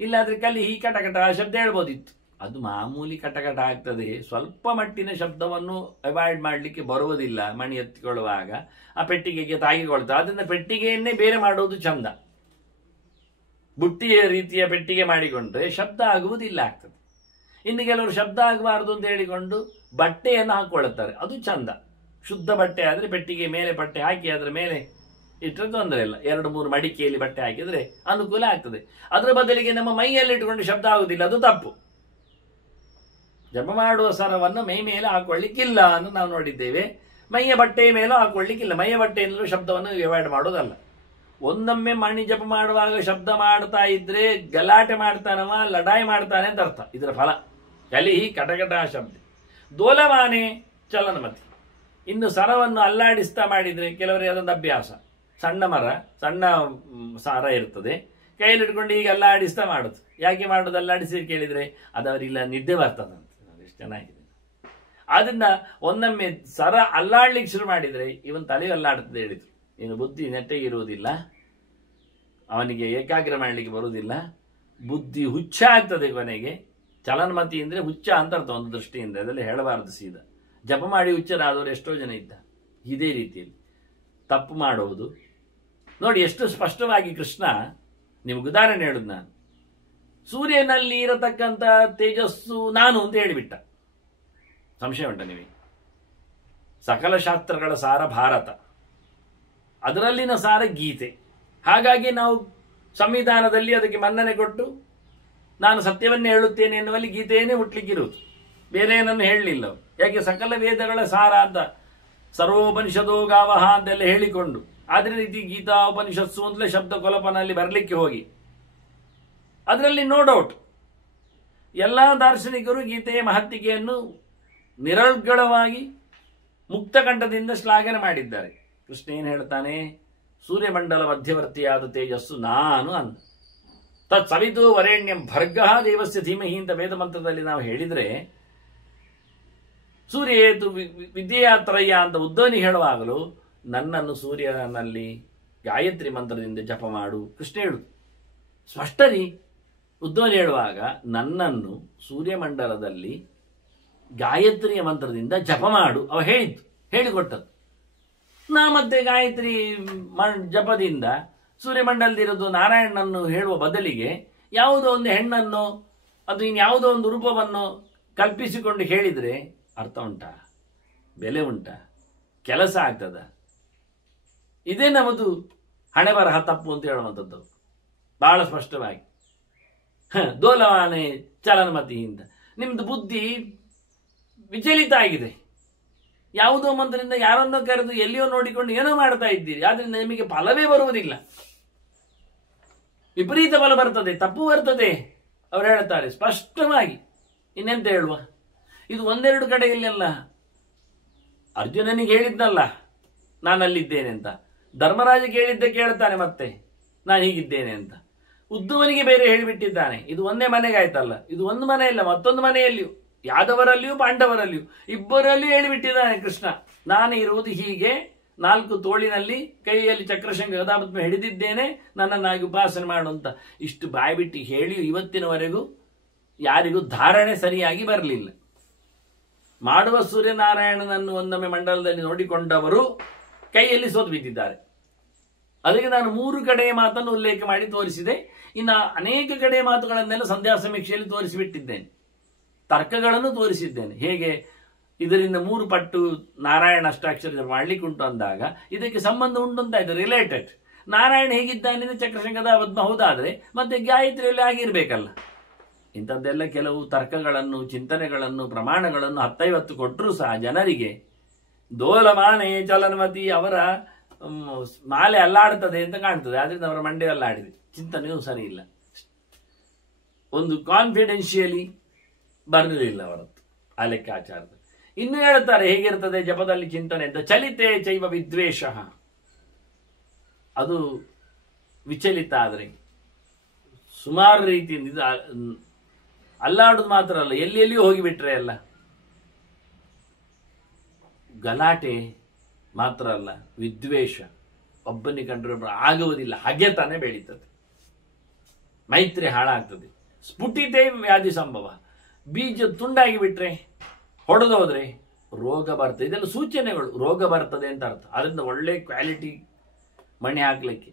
ಇಲ್ಲಾದ್ರೆ ಕಲಿಹಿ ಕಟಕಟ ಶಬ್ದ ಹೇಳ್ಬೋದಿತ್ತು. ಅದು ಮಾಮೂಲಿ ಕಟಕಟ ಆಗ್ತದೆ, ಸ್ವಲ್ಪ ಮಟ್ಟಿನ ಶಬ್ದವನ್ನು ಅವಾಯ್ಡ್ ಮಾಡಲಿಕ್ಕೆ ಬರುವುದಿಲ್ಲ. ಮಣಿ ಎತ್ತಿಕೊಳ್ಳುವಾಗ ಆ ಪೆಟ್ಟಿಗೆಗೆ ತಾಗಿಕೊಳ್ತಾ, ಅದರಿಂದ ಪೆಟ್ಟಿಗೆಯನ್ನೇ ಬೇರೆ ಮಾಡುವುದು ಚಂದ. ಬುಟ್ಟಿಯ ರೀತಿಯ ಪೆಟ್ಟಿಗೆ ಮಾಡಿಕೊಂಡ್ರೆ ಶಬ್ದ ಆಗುವುದಿಲ್ಲ ಆಗ್ತದೆ. ಇನ್ನು ಕೆಲವರು ಶಬ್ದ ಆಗಬಾರದು ಅಂತ ಹೇಳಿಕೊಂಡು ಬಟ್ಟೆಯನ್ನು ಹಾಕೊಳ್ಳುತ್ತಾರೆ, ಅದು ಚಂದ. ಶುದ್ಧ ಬಟ್ಟೆ ಆದರೆ ಪೆಟ್ಟಿಗೆ ಮೇಲೆ ಬಟ್ಟೆ ಹಾಕಿ ಅದರ ಮೇಲೆ ಇಟ್ಟರೆ ತೊಂದರೆ ಇಲ್ಲ. 2-3 ಮಡಿಕೆಯಲ್ಲಿ ಬಟ್ಟೆ ಹಾಕಿದ್ರೆ ಅನುಕೂಲ ಆಗ್ತದೆ. ಅದರ ಬದಲಿಗೆ ನಮ್ಮ ಮೈಯಲ್ಲಿ ಇಟ್ಟುಕೊಂಡು ಶಬ್ದ ಆಗುವುದಿಲ್ಲ, ಅದು ತಪ್ಪು. ಜಪ ಮಾಡುವ ಸರವನ್ನು ಮೈ ಮೇಲೆ ಹಾಕೊಳ್ಳಿಕ್ಕಿಲ್ಲ ಅಂತ ನಾವು ನೋಡಿದ್ದೇವೆ. ಮೈಯ ಬಟ್ಟೆಯ ಮೇಲೂ ಹಾಕೊಳ್ಳಿಕ್ಕಿಲ್ಲ. ಮೈಯ ಬಟ್ಟೆಯಲ್ಲೂ ಶಬ್ದವನ್ನು ಅವಾಯ್ಡ್ ಮಾಡೋದಲ್ಲ. ಒಂದೊಮ್ಮೆ ಮಣಿ ಜಪ ಮಾಡುವಾಗ ಶಬ್ದ ಮಾಡ್ತಾ ಇದ್ರೆ ಗಲಾಟೆ ಮಾಡ್ತಾನವ, ಲಡಾಯಿ ಮಾಡ್ತಾನೆ ಅಂತ ಅರ್ಥ. ಇದರ ಫಲ ಕಲಿಹಿ ಕಟಕಟ ಶಬ್ದ. ದೋಲಮಾನೆ ಚಲನಮತಿ. ಇನ್ನು ಸರವನ್ನು ಅಲ್ಲಾಡಿಸ್ತಾ ಮಾಡಿದ್ರೆ ಕೆಲವರಿಗೆ ಅದೊಂದು ಅಭ್ಯಾಸ. ಸಣ್ಣ ಮರ, ಸಣ್ಣ ಸರ ಇರ್ತದೆ, ಕೈಯಲ್ಲಿ ಇಟ್ಕೊಂಡು ಈಗ ಅಲ್ಲಾಡಿಸ್ತಾ ಮಾಡುದು. ಯಾಕೆ ಮಾಡುದು ಅಲ್ಲಾಡಿಸಿ ಕೇಳಿದ್ರೆ ಅದವರಿಲ್ಲ ನಿದ್ದೆ ಬರ್ತದಂತೆ. ಎಷ್ಟು ಚೆನ್ನಾಗಿದೆ. ಆದ್ರಿಂದ ಒಂದೊಮ್ಮೆ ಸರ ಅಲ್ಲಾಡ್ಲಿಕ್ಕೆ ಶುರು ಮಾಡಿದ್ರೆ ಇವನ್ ತಲೆ ಅಲ್ಲಾಡುತ್ತದೆ ಹೇಳಿದ್ರು. ಇನ್ನು ಬುದ್ಧಿ ನೆಟ್ಟಗೆ ಇರುವುದಿಲ್ಲ, ಅವನಿಗೆ ಏಕಾಗ್ರ ಮಾಡಲಿಕ್ಕೆ ಬರುವುದಿಲ್ಲ, ಬುದ್ಧಿ ಹುಚ್ಚ ಆಗ್ತದೆ ಕೊನೆಗೆ. ಚಲನಮತಿ ಅಂದ್ರೆ ಹುಚ್ಚ ಅಂತ ಅರ್ಥ ಒಂದು ದೃಷ್ಟಿಯಿಂದ, ಅದರಲ್ಲಿ ಹೇಳಬಾರದು ಸೀದಾ. ಜಪ ಮಾಡಿ ಹುಚ್ಚರಾದವರು ಎಷ್ಟೋ ಜನ ಇದ್ದ. ಇದೇ ರೀತಿಯಲ್ಲಿ ತಪ್ಪು ಮಾಡುವುದು ನೋಡಿ ಎಷ್ಟು ಸ್ಪಷ್ಟವಾಗಿ ಕೃಷ್ಣ. ನಿಮ್ಗೆ ಉದಾಹರಣೆ ಹೇಳುದು ನಾನು. ಸೂರ್ಯನಲ್ಲಿ ಇರತಕ್ಕಂಥ ತೇಜಸ್ಸು ನಾನು ಅಂತ ಹೇಳಿಬಿಟ್ಟ. ಸಂಶಯ ಉಂಟ ನಿಮಗೆ? ಸಕಲ ಶಾಸ್ತ್ರಗಳ ಸಾರ ಭಾರತ, ಅದರಲ್ಲಿನ ಸಾರ ಗೀತೆ. ಹಾಗಾಗಿ ನಾವು ಸಂವಿಧಾನದಲ್ಲಿ ಅದಕ್ಕೆ ಮನ್ನಣೆ ಕೊಟ್ಟು ನಾನು ಸತ್ಯವನ್ನೇ ಹೇಳುತ್ತೇನೆ ಎನ್ನುವಲ್ಲಿ ಗೀತೆಯನ್ನೇ ಹುಟ್ಲಿಕ್ಕಿರುವುದು, ಬೇರೆ ಏನನ್ನು ಹೇಳಲಿಲ್ಲ. ಯಾಕೆ ಸಕಲ ವೇದಗಳ ಸಾರ ಅಂತ ಸರ್ವೋಪನಿಷದೋ ಗಾವಹ ಅಂತೆಲ್ಲ ಹೇಳಿಕೊಂಡು ಅದೇ ರೀತಿ ಗೀತಾ ಉಪನಿಷತ್ಸು ಅಂತಲೇ ಶಬ್ದ ಕೊಲಪನಲ್ಲಿ ಬರಲಿಕ್ಕೆ ಹೋಗಿ ಅದರಲ್ಲಿ ನೋ ಡೌಟ್ ಎಲ್ಲ ದಾರ್ಶನಿಕರು ಗೀತೆಯ ಮಹತ್ತಿಗೆಯನ್ನು ನಿರರ್ಗಳವಾಗಿ ಮುಕ್ತಕಂಠದಿಂದ ಶ್ಲಾಘನೆ ಮಾಡಿದ್ದಾರೆ. ಕೃಷ್ಣ ಏನು ಹೇಳ್ತಾನೆ? ಸೂರ್ಯಮಂಡಲ ಮಧ್ಯವರ್ತಿಯಾದ ತೇಜಸ್ಸು ನಾನು ಅಂದ. ತತ್ ಸವಿತು ವರೇಣ್ಯಂ ಭರ್ಗಃ ದೇವಸ್ಯ ಧೀಮಹಿ ಅಂತ ವೇದ ಮಂತ್ರದಲ್ಲಿ ನಾವು ಹೇಳಿದ್ರೆ, ಸೂರ್ಯ ಏತು ವಿದ್ಯೆಯಾತ್ರಯ್ಯ ಅಂತ ಉದ್ದವನಿಗೆ ಹೇಳುವಾಗಲೂ ನನ್ನನ್ನು ಸೂರ್ಯನಲ್ಲಿ ಗಾಯತ್ರಿ ಮಂತ್ರದಿಂದ ಜಪ ಮಾಡು ಕೃಷ್ಣ ಹೇಳುದು. ಸ್ಪಷ್ಟರಿ. ಉದ್ದವನಿ ಹೇಳುವಾಗ ನನ್ನನ್ನು ಸೂರ್ಯಮಂಡಲದಲ್ಲಿ ಗಾಯತ್ರಿಯ ಮಂತ್ರದಿಂದ ಜಪ ಮಾಡು ಅವ ಹೇಳಿದ್ದು, ಹೇಳಿಕೊಟ್ಟದ್ದು. ನಾ ಮತ್ತೆ ಗಾಯತ್ರಿ ಜಪದಿಂದ ಸೂರ್ಯಮಂಡಲದಿರೋದು ನಾರಾಯಣನನ್ನು ಹೇಳುವ ಬದಲಿಗೆ ಯಾವುದೋ ಒಂದು ಹೆಣ್ಣನ್ನು ಅದು ಇನ್ಯಾವುದೋ ಒಂದು ರೂಪವನ್ನು ಕಲ್ಪಿಸಿಕೊಂಡು ಹೇಳಿದರೆ ಅರ್ಥ ಉಂಟಾ? ಬೆಲೆ ಉಂಟಾ? ಕೆಲಸ ಆಗ್ತದ? ಇದೇ ನಮ್ಮದು ಹಣೆ ಬರಹ ತಪ್ಪು ಅಂತ ಹೇಳುವಂಥದ್ದು ಬಹಳ ಸ್ಪಷ್ಟವಾಗಿ. ದೋಲವಾನೆ ಚಲನಮತಿಯಿಂದ ನಿಮ್ದು ಬುದ್ಧಿ ವಿಚಲಿತ ಆಗಿದೆ. ಯಾವುದೋ ಮಂತ್ರದಿಂದ ಯಾರನ್ನೋ ಕರೆದು ಎಲ್ಲಿಯೋ ನೋಡಿಕೊಂಡು ಏನೋ ಮಾಡ್ತಾ ಇದ್ದೀರಿ, ಆದ್ರಿಂದ ನಿಮಗೆ ಫಲವೇ ಬರುವುದಿಲ್ಲ, ವಿಪರೀತ ಫಲ ಬರ್ತದೆ, ತಪ್ಪು ಬರ್ತದೆ ಅವರು ಹೇಳ್ತಾರೆ ಸ್ಪಷ್ಟವಾಗಿ. ಇನ್ನೆಂತ ಹೇಳುವ? ಇದು ಒಂದೆರಡು ಕಡೆಯಲ್ಲೆಲ್ಲ. ಅರ್ಜುನನಿಗೆ ಹೇಳಿದ್ನಲ್ಲ ನಾನಲ್ಲಿದ್ದೇನೆ ಅಂತ, ಧರ್ಮರಾಜ ಕೇಳಿದ್ದೆ ಕೇಳ್ತಾನೆ ಮತ್ತೆ ನಾನು ಹೀಗಿದ್ದೇನೆ ಅಂತ. ಉದ್ಧವನಿಗೆ ಬೇರೆ ಹೇಳಿಬಿಟ್ಟಿದ್ದಾನೆ. ಇದು ಒಂದೇ ಮನೆಗಾಯ್ತಲ್ಲ, ಇದು ಒಂದು ಮನೆಯಲ್ಲ ಮತ್ತೊಂದು ಮನೆಯಲ್ಲಿಯೂ, ಯಾದವರಲ್ಲಿಯೂ ಪಾಂಡವರಲ್ಲಿಯೂ ಇಬ್ಬರಲ್ಲಿಯೂ ಹೇಳಿಬಿಟ್ಟಿದ್ದಾನೆ ಕೃಷ್ಣ. ನಾನು ಇರುವುದು ಹೀಗೆ, 4 ತೋಳಿನಲ್ಲಿ ಕೈಯಲ್ಲಿ ಚಕ್ರಶಂಖ ಗದಾಪದ್ಮ ಹಿಡಿದಿದ್ದೇನೆ, ನನ್ನನ್ನಾಗಿ ಉಪಾಸನೆ ಮಾಡುವಂತ. ಇಷ್ಟು ಬಾಯ್ಬಿಟ್ಟು ಹೇಳಿಯೂ ಇವತ್ತಿನವರೆಗೂ ಯಾರಿಗೂ ಧಾರಣೆ ಸರಿಯಾಗಿ ಬರಲಿಲ್ಲ. ಮಾಡುವ ಸೂರ್ಯನಾರಾಯಣನನ್ನು ಒಂದೊಮ್ಮೆ ಮಂಡಲದಲ್ಲಿ ನೋಡಿಕೊಂಡವರು ಕೈಯಲ್ಲಿ ಸೋತು ಬಿದ್ದಿದ್ದಾರೆ. ಅದಕ್ಕೆ ನಾನು 3 ಕಡೆಯ ಮಾತನ್ನು ಉಲ್ಲೇಖ ಮಾಡಿ ತೋರಿಸಿದೆ. ಇನ್ನು ಅನೇಕ ಕಡೆಯ ಮಾತುಗಳನ್ನೆಲ್ಲ ಸಂಧ್ಯಾ ಸಮೀಕ್ಷೆಯಲ್ಲಿ ತೋರಿಸಿಬಿಟ್ಟಿದ್ದೇನೆ, ತರ್ಕಗಳನ್ನು ತೋರಿಸಿದ್ದೇನೆ. ಹೇಗೆ ಇದರಿಂದ 3 ಪಟ್ಟು ನಾರಾಯಣ ಅಷ್ಟಾಕ್ಷರ ಮಾಡ್ಲಿಕ್ಕೆ ಉಂಟು ಅಂದಾಗ ಇದಕ್ಕೆ ಸಂಬಂಧ ಉಂಟು ಅಂತಾಯ್ತು, ರಿಲೇಟೆಡ್. ನಾರಾಯಣ ಹೇಗಿದ್ದಾನೆ ಚಕ್ರಶಂಖದ ಪದ್ಮ ಹೌದಾದ್ರೆ ಮತ್ತೆ ಗಾಯತ್ರಿಯಲ್ಲಿ ಆಗಿರ್ಬೇಕಲ್ಲ. ಇಂಥದ್ದೆಲ್ಲ ಕೆಲವು ತರ್ಕಗಳನ್ನು, ಚಿಂತನೆಗಳನ್ನು, ಪ್ರಮಾಣಗಳನ್ನು 10-50 ಕೊಟ್ಟರು ಸಹ ಜನರಿಗೆ ದೋಲಮಾನೆ ಚಲನಮತಿ ಅವರ ಮಾಲೆ ಅಲ್ಲಾಡ್ತದೆ ಅಂತ ಕಾಣ್ತದೆ, ಆದ್ರಿಂದ ಅವರ ಮಂಡೆ ಅಲ್ಲಾಡಿದೆ. ಚಿಂತನೆಯೂ ಸರಿ ಇಲ್ಲ, ಒಂದು ಕಾನ್ಫಿಡೆನ್ಷಿಯಲಿ ಬರಲಿಲ್ಲ ಅವರದ್ದು ಆ ಲೆಕ್ಕಾಚಾರದ. ಇನ್ನು ಹೇಳ್ತಾರೆ ಹೇಗಿರ್ತದೆ ಜಪದಲ್ಲಿ ಚಿಂತನೆ ಅಂತ. ಚಲಿತೆ ಚೈವ ವಿದ್ವೇಷ, ಅದು ವಿಚಲಿತ ಆದರೆ ಸುಮಾರು ರೀತಿಯಿಂದ ಅಲ್ಲಾಡುದು ಮಾತ್ರ ಅಲ್ಲ, ಎಲ್ಲೆಲ್ಲಿಯೂ ಹೋಗಿಬಿಟ್ರೆ ಎಲ್ಲ ಗಲಾಟೆ, ಮಾತ್ರ ಅಲ್ಲ, ವಿದ್ವೇಷ, ಒಬ್ಬನಿಗೆ ಕಂಡ್ರೆ ಆಗುವುದಿಲ್ಲ, ಹಗೆತನ ಬೆಳೀತದೆ, ಮೈತ್ರಿ ಹಾಳಾಗ್ತದೆ. ಸ್ಫುಟಿತೇ ವ್ಯಾಧಿ ಸಂಭವ, ಬೀಜ ತುಂಡಾಗಿ ಬಿಟ್ರೆ, ಹೊಡೆದೋದ್ರೆ ರೋಗ ಬರ್ತದೆ. ಇದೆಲ್ಲ ಸೂಚನೆಗಳು, ರೋಗ ಬರ್ತದೆ ಅಂತ ಅರ್ಥ. ಅದರಿಂದ ಒಳ್ಳೆ ಕ್ವಾಲಿಟಿ ಮಣಿ ಹಾಕ್ಲಿಕ್ಕೆ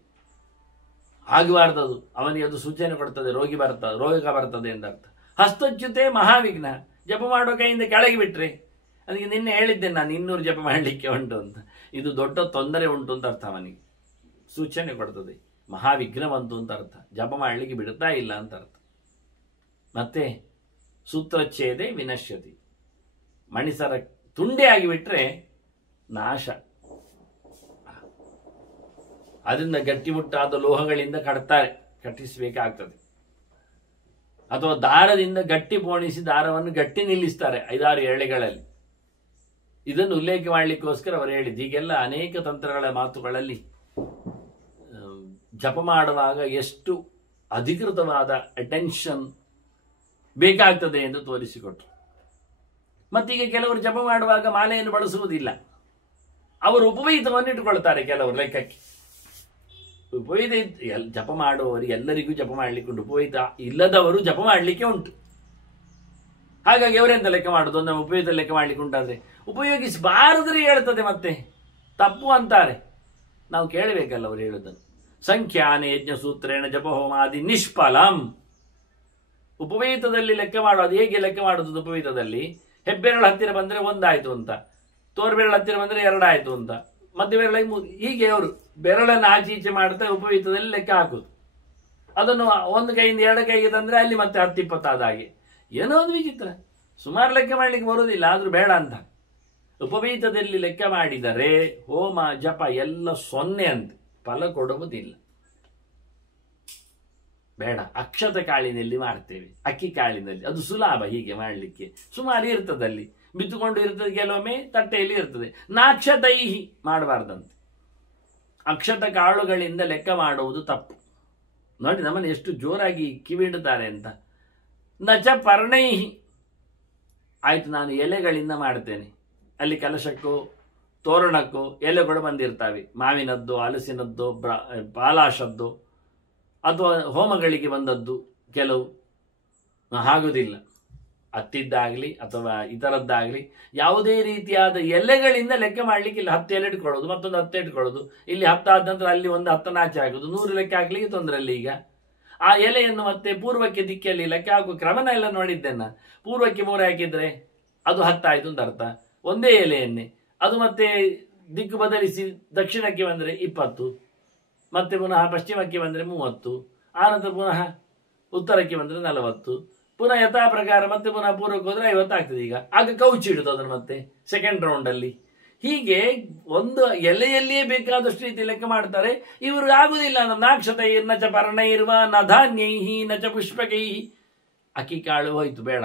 ಆಗಬಾರ್ದದು, ಅವನಿಗೆ ಅದು ಸೂಚನೆ ಕೊಡ್ತದೆ, ರೋಗ ಬರ್ತದೆ ಅಂತ ಅರ್ಥ. ಹಸ್ತಚ್ಯುತೆ ಮಹಾವಿಘ್ನ, ಜಪ ಮಾಡೋ ಕೈಯಿಂದ ಕೆಳಗೆ ಬಿಟ್ರೆ, ಅದಕ್ಕೆ ನಿನ್ನೆ ಹೇಳಿದ್ದೆ ನಾನು 200 ಜಪ ಮಾಡಲಿಕ್ಕೆ ಉಂಟು ಅಂತ, ಇದು ದೊಡ್ಡ ತೊಂದರೆ ಉಂಟು ಅಂತ ಅರ್ಥ. ಅವನಿಗೆ ಸೂಚನೆ ಕೊಡ್ತದೆ, ಮಹಾವಿಘ್ನ ಬಂತು ಅಂತ ಅರ್ಥ, ಜಪ ಮಾಡಲಿಕ್ಕೆ ಬಿಡ್ತಾ ಇಲ್ಲ ಅಂತ ಅರ್ಥ. ಮತ್ತೆ ಸೂತ್ರಚ್ಛೇದೆ ವಿನಶ್ಯತಿ, ಮಣಿಸರ ತುಂಡೆ ಆಗಿಬಿಟ್ರೆ ನಾಶ. ಅದರಿಂದ ಗಟ್ಟಿಮುಟ್ಟಾದ ಲೋಹಗಳಿಂದ ಕಟ್ಟಿಸಬೇಕಾಗ್ತದೆ, ಅಥವಾ ದಾರದಿಂದ ಗಟ್ಟಿ ಪೋಣಿಸಿ ದಾರವನ್ನು ಗಟ್ಟಿ ನಿಲ್ಲಿಸ್ತಾರೆ 5-6 ಎಳೆಗಳಲ್ಲಿ. ಇದನ್ನು ಉಲ್ಲೇಖ ಮಾಡಲಿಕ್ಕೋಸ್ಕರ ಅವರು ಹೇಳಿದ್ದು. ಹೀಗೆಲ್ಲ ಅನೇಕ ತಂತ್ರಗಳ ಮಾತುಗಳಲ್ಲಿ ಜಪ ಮಾಡುವಾಗ ಎಷ್ಟು ಅಧಿಕೃತವಾದ ಅಟೆನ್ಷನ್ ಬೇಕಾಗ್ತದೆ ಎಂದು ತೋರಿಸಿಕೊಟ್ರು. ಮತ್ತೀಗ ಕೆಲವರು ಜಪ ಮಾಡುವಾಗ ಮಾಲೆಯನ್ನು ಬಳಸುವುದಿಲ್ಲ, ಅವರು ಉಪವೀತವನ್ನು ಇಟ್ಟುಕೊಳ್ತಾರೆ ಕೆಲವರು ಲೆಕ್ಕಕ್ಕೆ. ಉಪವೀತ ಜಪ ಮಾಡುವವರು ಎಲ್ಲರಿಗೂ ಜಪ ಮಾಡಲಿಕ್ಕೆ ಉಂಟು, ಉಪವೀತ ಇಲ್ಲದವರು ಜಪ ಮಾಡಲಿಕ್ಕೆ ಉಂಟು. ಹಾಗಾಗಿ ಅವರೆಂತ ಲೆಕ್ಕ ಮಾಡುದು, ನಮ್ಮ ಉಪಯೋಗ ಲೆಕ್ಕ ಮಾಡ್ಲಿಕ್ಕೆ ಉಂಟಾದ್ರೆ ಉಪಯೋಗಿಸಬಾರದ್ರೆ ಹೇಳ್ತದೆ, ಮತ್ತೆ ತಪ್ಪು ಅಂತಾರೆ. ನಾವು ಕೇಳಬೇಕಲ್ಲ ಅವರು ಹೇಳುದನ್ನು. ಸಂಖ್ಯಾನೆ ಯಜ್ಞ ಸೂತ್ರೇಣ ಜಪ ಹೋಮಾದಿ ನಿಷ್ಫಲಂ. ಉಪವೀತದಲ್ಲಿ ಲೆಕ್ಕ ಮಾಡೋದು ಹೇಗೆ ಲೆಕ್ಕ ಮಾಡುದು? ಉಪವೀತದಲ್ಲಿ ಹೆಬ್ಬೆರಳು ಹತ್ತಿರ ಬಂದ್ರೆ 1 ಆಯ್ತು ಅಂತ, ತೋರ್ಬೆರಳು ಹತ್ತಿರ ಬಂದ್ರೆ 2 ಆಯ್ತು ಅಂತ, ಮಧ್ಯ ಬೆರಳಿಗೆ 3, ಹೀಗೆ ಅವರು ಬೆರಳನ್ನು ಆಚೆ ಈಚೆ ಮಾಡ್ತಾ ಉಪವೀತದಲ್ಲಿ ಲೆಕ್ಕ ಹಾಕುದು. ಅದನ್ನು ಒಂದು ಕೈಯಿಂದ 2 ಕೈಗೆ ತಂದ್ರೆ ಅಲ್ಲಿ ಮತ್ತೆ 10-20 ಆದ ಹಾಗೆ. ಏನೋ ಒಂದು ವಿಚಿತ್ರ, ಸುಮಾರು ಲೆಕ್ಕ ಮಾಡ್ಲಿಕ್ಕೆ ಬರುವುದಿಲ್ಲ, ಆದ್ರೂ ಬೇಡ ಅಂತ. ಉಪವೀತದಲ್ಲಿ ಲೆಕ್ಕ ಮಾಡಿದರೆ ಹೋಮ ಜಪ ಎಲ್ಲ 0 ಅಂತ, ಫಲ ಕೊಡುವುದಿಲ್ಲ. ಬೇಡ. ಅಕ್ಷತ ಕಾಳಿನಲ್ಲಿ ಮಾಡ್ತೇವೆ, ಅಕ್ಕಿ ಕಾಳಿನಲ್ಲಿ, ಅದು ಸುಲಭ ಹೀಗೆ ಮಾಡಲಿಕ್ಕೆ, ಸುಮಾರು ಇರ್ತದಲ್ಲಿ, ಬಿತ್ತುಕೊಂಡು ಇರ್ತದೆ, ಕೆಲವೊಮ್ಮೆ ತಟ್ಟೆಯಲ್ಲಿ ಇರ್ತದೆ. ನಾಕ್ಷತೈಹಿ ಮಾಡಬಾರ್ದಂತೆ, ಅಕ್ಷತ ಕಾಳುಗಳಿಂದ ಲೆಕ್ಕ ಮಾಡುವುದು ತಪ್ಪು. ನೋಡಿ ನಮ್ಮನ್ನು ಎಷ್ಟು ಜೋರಾಗಿ ಕಿವಿಡುತ್ತಾರೆ ಅಂತ. ನಚ ಪರ್ಣೈಹಿ, ಆಯ್ತು ನಾನು ಎಲೆಗಳಿಂದ ಮಾಡ್ತೇನೆ, ಅಲ್ಲಿ ಕಲಶಕ್ಕೋ ತೋರಣಕ್ಕೋ ಎಲೆಗಳು ಬಂದಿರ್ತವೆ, ಮಾವಿನದ್ದು, ಹಲಸಿನದ್ದು, ಪಾಲಾಶದ್ದು, ಅಥವಾ ಹೋಮಗಳಿಗೆ ಬಂದದ್ದು ಕೆಲವು. ಆಗುವುದಿಲ್ಲ. ಹತ್ತಿದ್ದಾಗಲಿ ಅಥವಾ ಇತರದ್ದಾಗಲಿ ಯಾವುದೇ ರೀತಿಯಾದ ಎಲೆಗಳಿಂದ ಲೆಕ್ಕ ಮಾಡಲಿಕ್ಕೆ ಇಲ್ಲ. 10 ಎಲೆ ಇಟ್ಕೊಳ್ಳೋದು, ಮತ್ತೊಂದು 10 ಇಟ್ಕೊಳ್ಳೋದು, ಇಲ್ಲಿ 10 ಆದ ನಂತರ ಅಲ್ಲಿ ಒಂದು 10 ನಾಚೆ ಆಗೋದು, 100 ಲೆಕ್ಕ ಹಾಕ್ಲಿಕ್ಕೆ ತೊಂದರೆ ಇಲ್ಲ. ಈಗ ಆ ಎಲೆಯನ್ನು ಮತ್ತೆ ಪೂರ್ವಕ್ಕೆ ದಿಕ್ಕಲ್ಲಿ ಲೆಕ್ಕ ಹಾಕುವ ಕ್ರಮನ ಎಲ್ಲ ನೋಡಿದ್ದೇನೆ. ಪೂರ್ವಕ್ಕೆ 3 ಹಾಕಿದ್ರೆ ಅದು 10 ಆಯ್ತು ಅಂತ ಅರ್ಥ, ಒಂದೇ ಎಲೆಯನ್ನೇ. ಅದು ಮತ್ತೆ ದಿಕ್ಕು ಬದಲಿಸಿ ದಕ್ಷಿಣಕ್ಕೆ ಬಂದರೆ 20, ಮತ್ತೆ ಪುನಃ ಪಶ್ಚಿಮಕ್ಕೆ ಬಂದರೆ 30, ಆನಂತರ ಪುನಃ ಉತ್ತರಕ್ಕೆ ಬಂದರೆ 40, ಪುನಃ ಯಥಾ ಪ್ರಕಾರ ಮತ್ತೆ ಪುನಃ ಪೂರ್ವಕ್ಕೆ ಹೋದ್ರೆ 50 ಆಗ್ತದೆ. ಈಗ ಆಗ ಕೌಚಿ ಇಡುದು ಅದನ್ನು ಮತ್ತೆ ಸೆಕೆಂಡ್ ರೌಂಡ್ ಅಲ್ಲಿ. ಹೀಗೆ ಒಂದು ಎಲೆಯಲ್ಲಿಯೇ ಬೇಕಾದಷ್ಟು ರೀತಿ ಲೆಕ್ಕ ಮಾಡ್ತಾರೆ. ಇವರು ಆಗುದಿಲ್ಲ. ನಾಕ್ಷತೈರ್ ನಚ ಪರ್ಣೈರ್ವ ನ ಧಾನ್ಯೈಹಿ ನಚ ಪುಷ್ಪಕೈಹಿ. ಅಕ್ಕಿ ಕಾಳು ಹೋಯ್ತು, ಬೇಡ.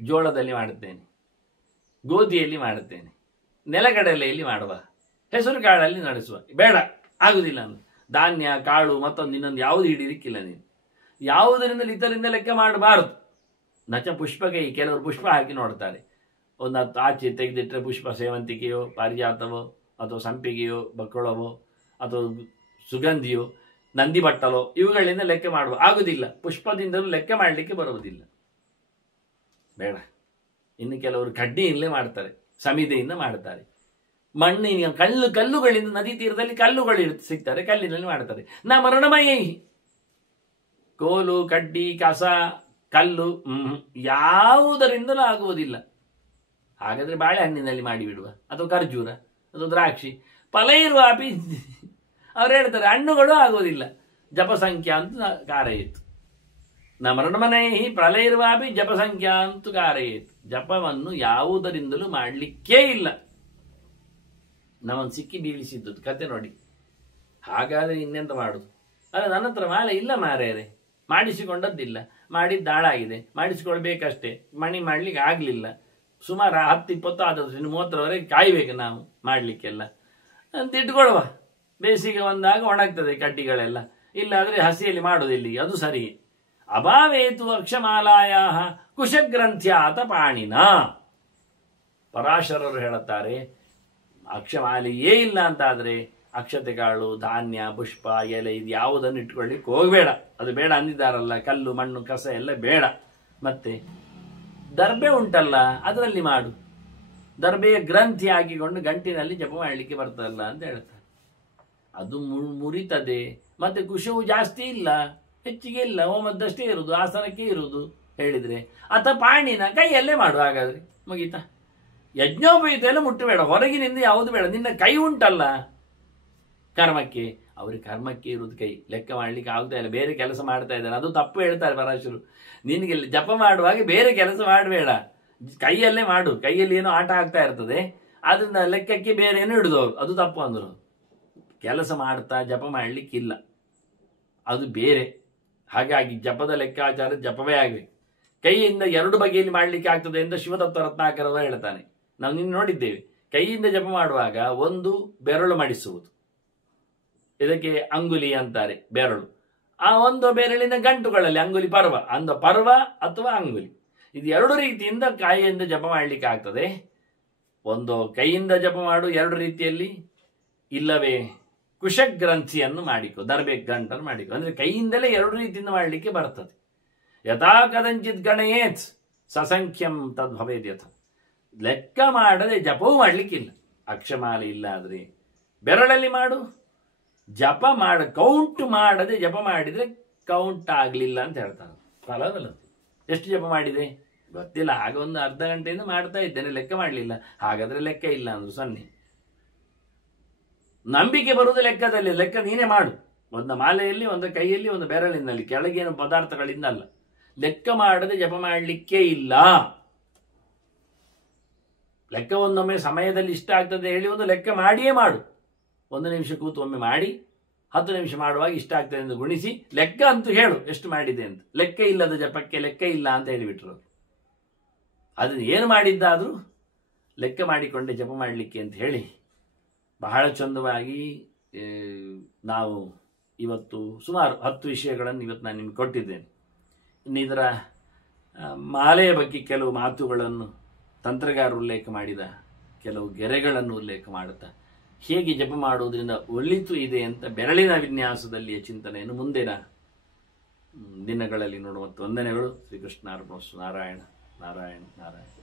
ಜೋಳದಲ್ಲಿ ಮಾಡುತ್ತೇನೆ, ಗೋಧಿಯಲ್ಲಿ ಮಾಡುತ್ತೇನೆ, ನೆಲಗಡಲೆಯಲ್ಲಿ ಮಾಡುವ, ಹೆಸರು ಕಾಳಲ್ಲಿ ನಡೆಸುವ, ಬೇಡ, ಆಗುದಿಲ್ಲ. ಧಾನ್ಯ ಕಾಳು ಮತ್ತೊಂದು ಇನ್ನೊಂದು ಯಾವುದು ಹಿಡಿಲಿಕ್ಕಿಲ್ಲ. ನೀನು ಯಾವುದರಿಂದ ಇತರಿಂದ ಲೆಕ್ಕ ಮಾಡಬಾರದು. ನಚ ಪುಷ್ಪಕೈ, ಕೆಲವರು ಪುಷ್ಪ ಹಾಕಿ ನೋಡ್ತಾರೆ. ಒಂದು 10 ಆಚೆ ತೆಗೆದಿಟ್ಟರೆ ಪುಷ್ಪ ಸೇವಂತಿಗೆಯೋ ಪಾರಿಜಾತವೋ ಅಥವಾ ಸಂಪಿಗೆಯೋ ಬಕ್ಕಳವೋ ಅಥವಾ ಸುಗಂಧಿಯೋ ನಂದಿ ಬಟ್ಟಲೋ ಇವುಗಳಿಂದ ಲೆಕ್ಕ ಮಾಡುವ. ಆಗುದಿಲ್ಲ. ಪುಷ್ಪದಿಂದಲೂ ಲೆಕ್ಕ ಮಾಡಲಿಕ್ಕೆ ಬರುವುದಿಲ್ಲ, ಬೇಡ. ಇನ್ನು ಕೆಲವರು ಕಡ್ಡಿಯಿಂದಲೇ ಮಾಡ್ತಾರೆ, ಸಮಿದೆಯಿಂದ ಮಾಡ್ತಾರೆ, ಮಣ್ಣಿನ ಕಲ್ಲುಗಳಿಂದ, ನದಿ ತೀರದಲ್ಲಿ ಕಲ್ಲುಗಳು ಸಿಗ್ತಾರೆ, ಕಲ್ಲಿನಲ್ಲಿ ಮಾಡ್ತಾರೆ. ನಾ ಮರಣಮಯ, ಕೋಲು ಕಡ್ಡಿ ಕಸ ಕಲ್ಲು ಯಾವುದರಿಂದಲೂ ಆಗುವುದಿಲ್ಲ. ಹಾಗಾದ್ರೆ ಬಾಳೆಹಣ್ಣಿನಲ್ಲಿ ಮಾಡಿಬಿಡುವ, ಅಥವಾ ಖರ್ಜೂರ ಅಥವಾ ದ್ರಾಕ್ಷಿ. ಫಲ ಇರುವ ಅಪಿ ಅವ್ರು ಹೇಳ್ತಾರೆ ಹಣ್ಣುಗಳು ಆಗೋದಿಲ್ಲ. ಜಪಸಂಖ್ಯಾ ಅಂತ ಕಾರಯಿತು. ನ ಮರಣಮನೈಹಿ ಫಲ ಇರುವ ಅಪಿ ಜಪಸಂಖ್ಯಾ ಅಂತ ಕಾರಯಿತು. ಜಪವನ್ನು ಯಾವುದರಿಂದಲೂ ಮಾಡಲಿಕ್ಕೇ ಇಲ್ಲ. ನಮ್ಮನ್ನು ಸಿಕ್ಕಿ ಬೀಳಿಸಿದ್ದು ಕತೆ ನೋಡಿ. ಹಾಗಾದ್ರೆ ಇನ್ನೆಂತ ಮಾಡುದು? ಅಲ್ಲ, ನನ್ನ ಹತ್ರ ಮಾಲೆ ಇಲ್ಲ ಮಾರೇರೆ, ಮಾಡಿಸಿಕೊಂಡದ್ದಿಲ್ಲ, ಮಾಡಿದ್ದಾಳಾಗಿದೆ, ಮಾಡಿಸಿಕೊಳ್ಬೇಕಷ್ಟೇ, ಮಣಿ ಮಾಡ್ಲಿಕ್ಕೆ ಆಗ್ಲಿಲ್ಲ. ಸುಮಾರು 10-20 ಆದದ್ದು, ಇನ್ನು 30ರವರೆಗೆ ಕಾಯ್ಬೇಕು ನಾವು ಮಾಡಲಿಕ್ಕೆಲ್ಲ ಅಂತ ಇಟ್ಕೊಳ್ಳುವ. ಬೇಸಿಗೆ ಬಂದಾಗ ಒಣಗ್ತದೆ ಕಡ್ಡಿಗಳೆಲ್ಲ, ಇಲ್ಲಾದ್ರೆ ಹಸಿಯಲ್ಲಿ ಮಾಡೋದಿಲ್ಲ, ಅದು ಸರಿ. ಅಭಾವೇತು ಅಕ್ಷಮಾಲಾಯ ಕುಶಗ್ರಂಥ್ಯಾತ ಪಾಣಿನ. ಪರಾಶರರು ಹೇಳುತ್ತಾರೆ, ಅಕ್ಷಮಾಲೆಯೇ ಇಲ್ಲ ಅಂತಾದರೆ ಅಕ್ಷತೆ ಕಾಳು, ಧಾನ್ಯ, ಪುಷ್ಪ, ಎಲೆ ಇದು ಯಾವುದನ್ನು ಇಟ್ಕೊಳ್ಳಿಕ್ಕೆ ಹೋಗಬೇಡ. ಅದು ಬೇಡ ಅಂದಿದ್ದಾರಲ್ಲ, ಕಲ್ಲು ಮಣ್ಣು ಕಸ ಎಲ್ಲ ಬೇಡ. ಮತ್ತೆ ದರ್ಬೆ ಉಂಟಲ್ಲ ಅದರಲ್ಲಿ ಮಾಡು, ದರ್ಬೆಯ ಗ್ರಂಥಿ ಹಾಕಿಕೊಂಡು ಗಂಟಿನಲ್ಲಿ ಜಪ ಮಾಡಲಿಕ್ಕೆ ಬರ್ತದಲ್ಲ ಅಂತ ಹೇಳ್ತಾರೆ. ಅದು ಮುರಿತದೆ, ಮತ್ತೆ ಕುಶವು ಜಾಸ್ತಿ ಇಲ್ಲ, ಹೆಚ್ಚಿಗೆ ಇಲ್ಲ, ಹೋಮದ್ದಷ್ಟೇ ಇರುವುದು, ಆಸನಕ್ಕೆ ಇರುವುದು ಹೇಳಿದ್ರೆ. ಅಥವಾ ಪಾಣಿನ ಕೈಯಲ್ಲೇ ಮಾಡು, ಹಾಗಾದ್ರೆ ಮುಗೀತಾ. ಯಜ್ಞೋಪಯುಕ್ತ ಎಲ್ಲ ಮುಟ್ಟಬೇಡ, ಹೊರಗಿನಿಂದ ಯಾವುದು ಬೇಡ. ನಿನ್ನ ಕೈ ಉಂಟಲ್ಲ ಕರ್ಮಕ್ಕೆ, ಅವ್ರಿಗೆ ಕರ್ಮಕ್ಕೆ ಇರುವುದು ಕೈ, ಲೆಕ್ಕ ಮಾಡ್ಲಿಕ್ಕೆ ಆಗ್ತಾ ಇಲ್ಲ, ಬೇರೆ ಕೆಲಸ ಮಾಡ್ತಾ ಇದ್ದಾರೆ. ಅದು ತಪ್ಪು ಹೇಳ್ತಾರೆ ಪರಾಶರು. ನಿನಗೆ ಜಪ ಮಾಡುವಾಗ ಬೇರೆ ಕೆಲಸ ಮಾಡಬೇಡ, ಕೈಯಲ್ಲೇ ಮಾಡು. ಕೈಯಲ್ಲಿ ಏನೋ ಆಟ ಆಗ್ತಾ ಇರ್ತದೆ, ಅದರಿಂದ ಲೆಕ್ಕಕ್ಕೆ ಬೇರೆ ಏನೋ ಹಿಡಿದವರು, ಅದು ತಪ್ಪು ಅಂದರು. ಕೆಲಸ ಮಾಡ್ತಾ ಜಪ ಮಾಡಲಿಕ್ಕಿಲ್ಲ, ಅದು ಬೇರೆ. ಹಾಗಾಗಿ ಜಪದ ಲೆಕ್ಕಾಚಾರ ಜಪವೇ ಆಗಬೇಕು. ಕೈಯಿಂದ ಎರಡು ಬಗೆಯಲ್ಲಿ ಮಾಡಲಿಕ್ಕೆ ಆಗ್ತದೆ ಅಂತ ಶಿವತತ್ವ ರತ್ನಾಕರವ ಹೇಳ್ತಾನೆ. ನಾವು ನಿನ್ನ ನೋಡಿದ್ದೇವೆ. ಕೈಯಿಂದ ಜಪ ಮಾಡುವಾಗ ಒಂದು ಬೆರಳು ಮಡಿಸುವುದು, ಇದಕ್ಕೆ ಅಂಗುಲಿ ಅಂತಾರೆ, ಬೆರಳು. ಆ ಒಂದು ಬೆರಳಿನ ಗಂಟುಗಳಲ್ಲಿ ಅಂಗುಲಿ ಪರ್ವ, ಪರ್ವ ಅಥವಾ ಅಂಗುಲಿ, ಇದು ಎರಡು ರೀತಿಯಿಂದ ಕೈಯಿಂದ ಜಪ ಮಾಡಲಿಕ್ಕೆ ಆಗ್ತದೆ. ಒಂದು ಕೈಯಿಂದ ಜಪ ಮಾಡು ಎರಡು ರೀತಿಯಲ್ಲಿ, ಇಲ್ಲವೇ ಕುಶಗ್ರಂಥಿಯನ್ನು ಮಾಡಿಕೊ, ದರ್ಬೆ ಗಂಟನ್ನು ಮಾಡಿಕೊ. ಅಂದ್ರೆ ಕೈಯಿಂದಲೇ ಎರಡು ರೀತಿಯಿಂದ ಮಾಡಲಿಕ್ಕೆ ಬರ್ತದೆ. ಯಥಾ ಕದಂಚಿತ್ ಗಣಯೇತ್ ಸಸಂಖ್ಯಂ ತದ್ಭವೇದ್ಯಥ. ಲೆಕ್ಕ ಮಾಡದೆ ಜಪವೂ ಮಾಡಲಿಕ್ಕಿಲ್ಲ. ಅಕ್ಷಮಾಲೆ ಇಲ್ಲ ಆದರೆ ಬೆರಳಲ್ಲಿ ಮಾಡು, ಜಪ ಕೌಂಟ್ ಮಾಡದೆ ಜಪ ಮಾಡಿದ್ರೆ ಕೌಂಟ್ ಆಗಲಿಲ್ಲ ಅಂತ ಹೇಳ್ತಾರೆ. ಫಲವಲ್ಲ. ಎಷ್ಟು ಜಪ ಮಾಡಿದೆ ಗೊತ್ತಿಲ್ಲ, ಆಗ ಒಂದು ಅರ್ಧ ಗಂಟೆಯಿಂದ ಮಾಡ್ತಾ ಇದ್ದೇನೆ, ಲೆಕ್ಕ ಮಾಡಲಿಲ್ಲ, ಹಾಗಾದ್ರೆ ಲೆಕ್ಕ ಇಲ್ಲ ಅಂದ್ರು 0. ನಂಬಿಕೆ ಬರುವುದು ಲೆಕ್ಕದಲ್ಲಿ. ಲೆಕ್ಕ ನೀನೇ ಮಾಡು, ಒಂದು ಮಾಲೆಯಲ್ಲಿ, ಒಂದು ಕೈಯಲ್ಲಿ, ಒಂದು ಬೆರಳಿನಲ್ಲಿ, ಕೆಳಗೇನು ಪದಾರ್ಥಗಳಿಂದ ಅಲ್ಲ. ಲೆಕ್ಕ ಮಾಡದೆ ಜಪ ಮಾಡಲಿಕ್ಕೆ ಇಲ್ಲ. ಲೆಕ್ಕ ಒಂದೊಮ್ಮೆ ಸಮಯದಲ್ಲಿ ಇಷ್ಟ ಆಗ್ತದೆ ಹೇಳಿ ಒಂದು ಲೆಕ್ಕ ಮಾಡಿಯೇ ಮಾಡು. 1 ನಿಮಿಷ ಕೂತು ಒಮ್ಮೆ ಮಾಡಿ, 10 ನಿಮಿಷ ಮಾಡುವಾಗ ಇಷ್ಟ ಆಗ್ತದೆ ಎಂದು ಗುಣಿಸಿ ಲೆಕ್ಕ ಅಂತೂ ಹೇಳು ಎಷ್ಟು ಮಾಡಿದೆ ಅಂತ. ಲೆಕ್ಕ ಇಲ್ಲದ ಜಪಕ್ಕೆ ಲೆಕ್ಕ ಇಲ್ಲ ಅಂತ ಹೇಳಿಬಿಟ್ರು. ಅದನ್ನು ಏನು ಮಾಡಿದ್ದಾದರೂ ಲೆಕ್ಕ ಮಾಡಿಕೊಂಡೆ ಜಪ ಮಾಡಲಿಕ್ಕೆ ಅಂತ ಹೇಳಿ ಬಹಳ ಚಂದವಾಗಿ ನಾವು ಇವತ್ತು ಸುಮಾರು 10 ವಿಷಯಗಳನ್ನು ಇವತ್ತು ನಾನು ನಿಮ್ಗೆ ಕೊಟ್ಟಿದ್ದೇನೆ. ಇನ್ನು ಇದರ ಮಾಲೆಯ ಬಗ್ಗೆ ಕೆಲವು ಮಾತುಗಳನ್ನು ತಂತ್ರಗಾರ ಉಲ್ಲೇಖ ಮಾಡಿದ, ಕೆಲವು ಗೆರೆಗಳನ್ನು ಉಲ್ಲೇಖ ಮಾಡುತ್ತಾ ಹೇಗೆ ಜಪ ಮಾಡುವುದರಿಂದ ಒಳಿತು ಇದೆ ಅಂತ ಬೆರಳಿನ ವಿನ್ಯಾಸದಲ್ಲಿಯ ಚಿಂತನೆಯನ್ನು ಮುಂದಿನ ದಿನಗಳಲ್ಲಿ ನೋಡುವಂಥ ವಂದನೆಗಳು. ಶ್ರೀಕೃಷ್ಣ ಅರ್ಪಣಮಸ್ತು. ನಾರಾಯಣ ನಾರಾಯಣ ನಾರಾಯಣ.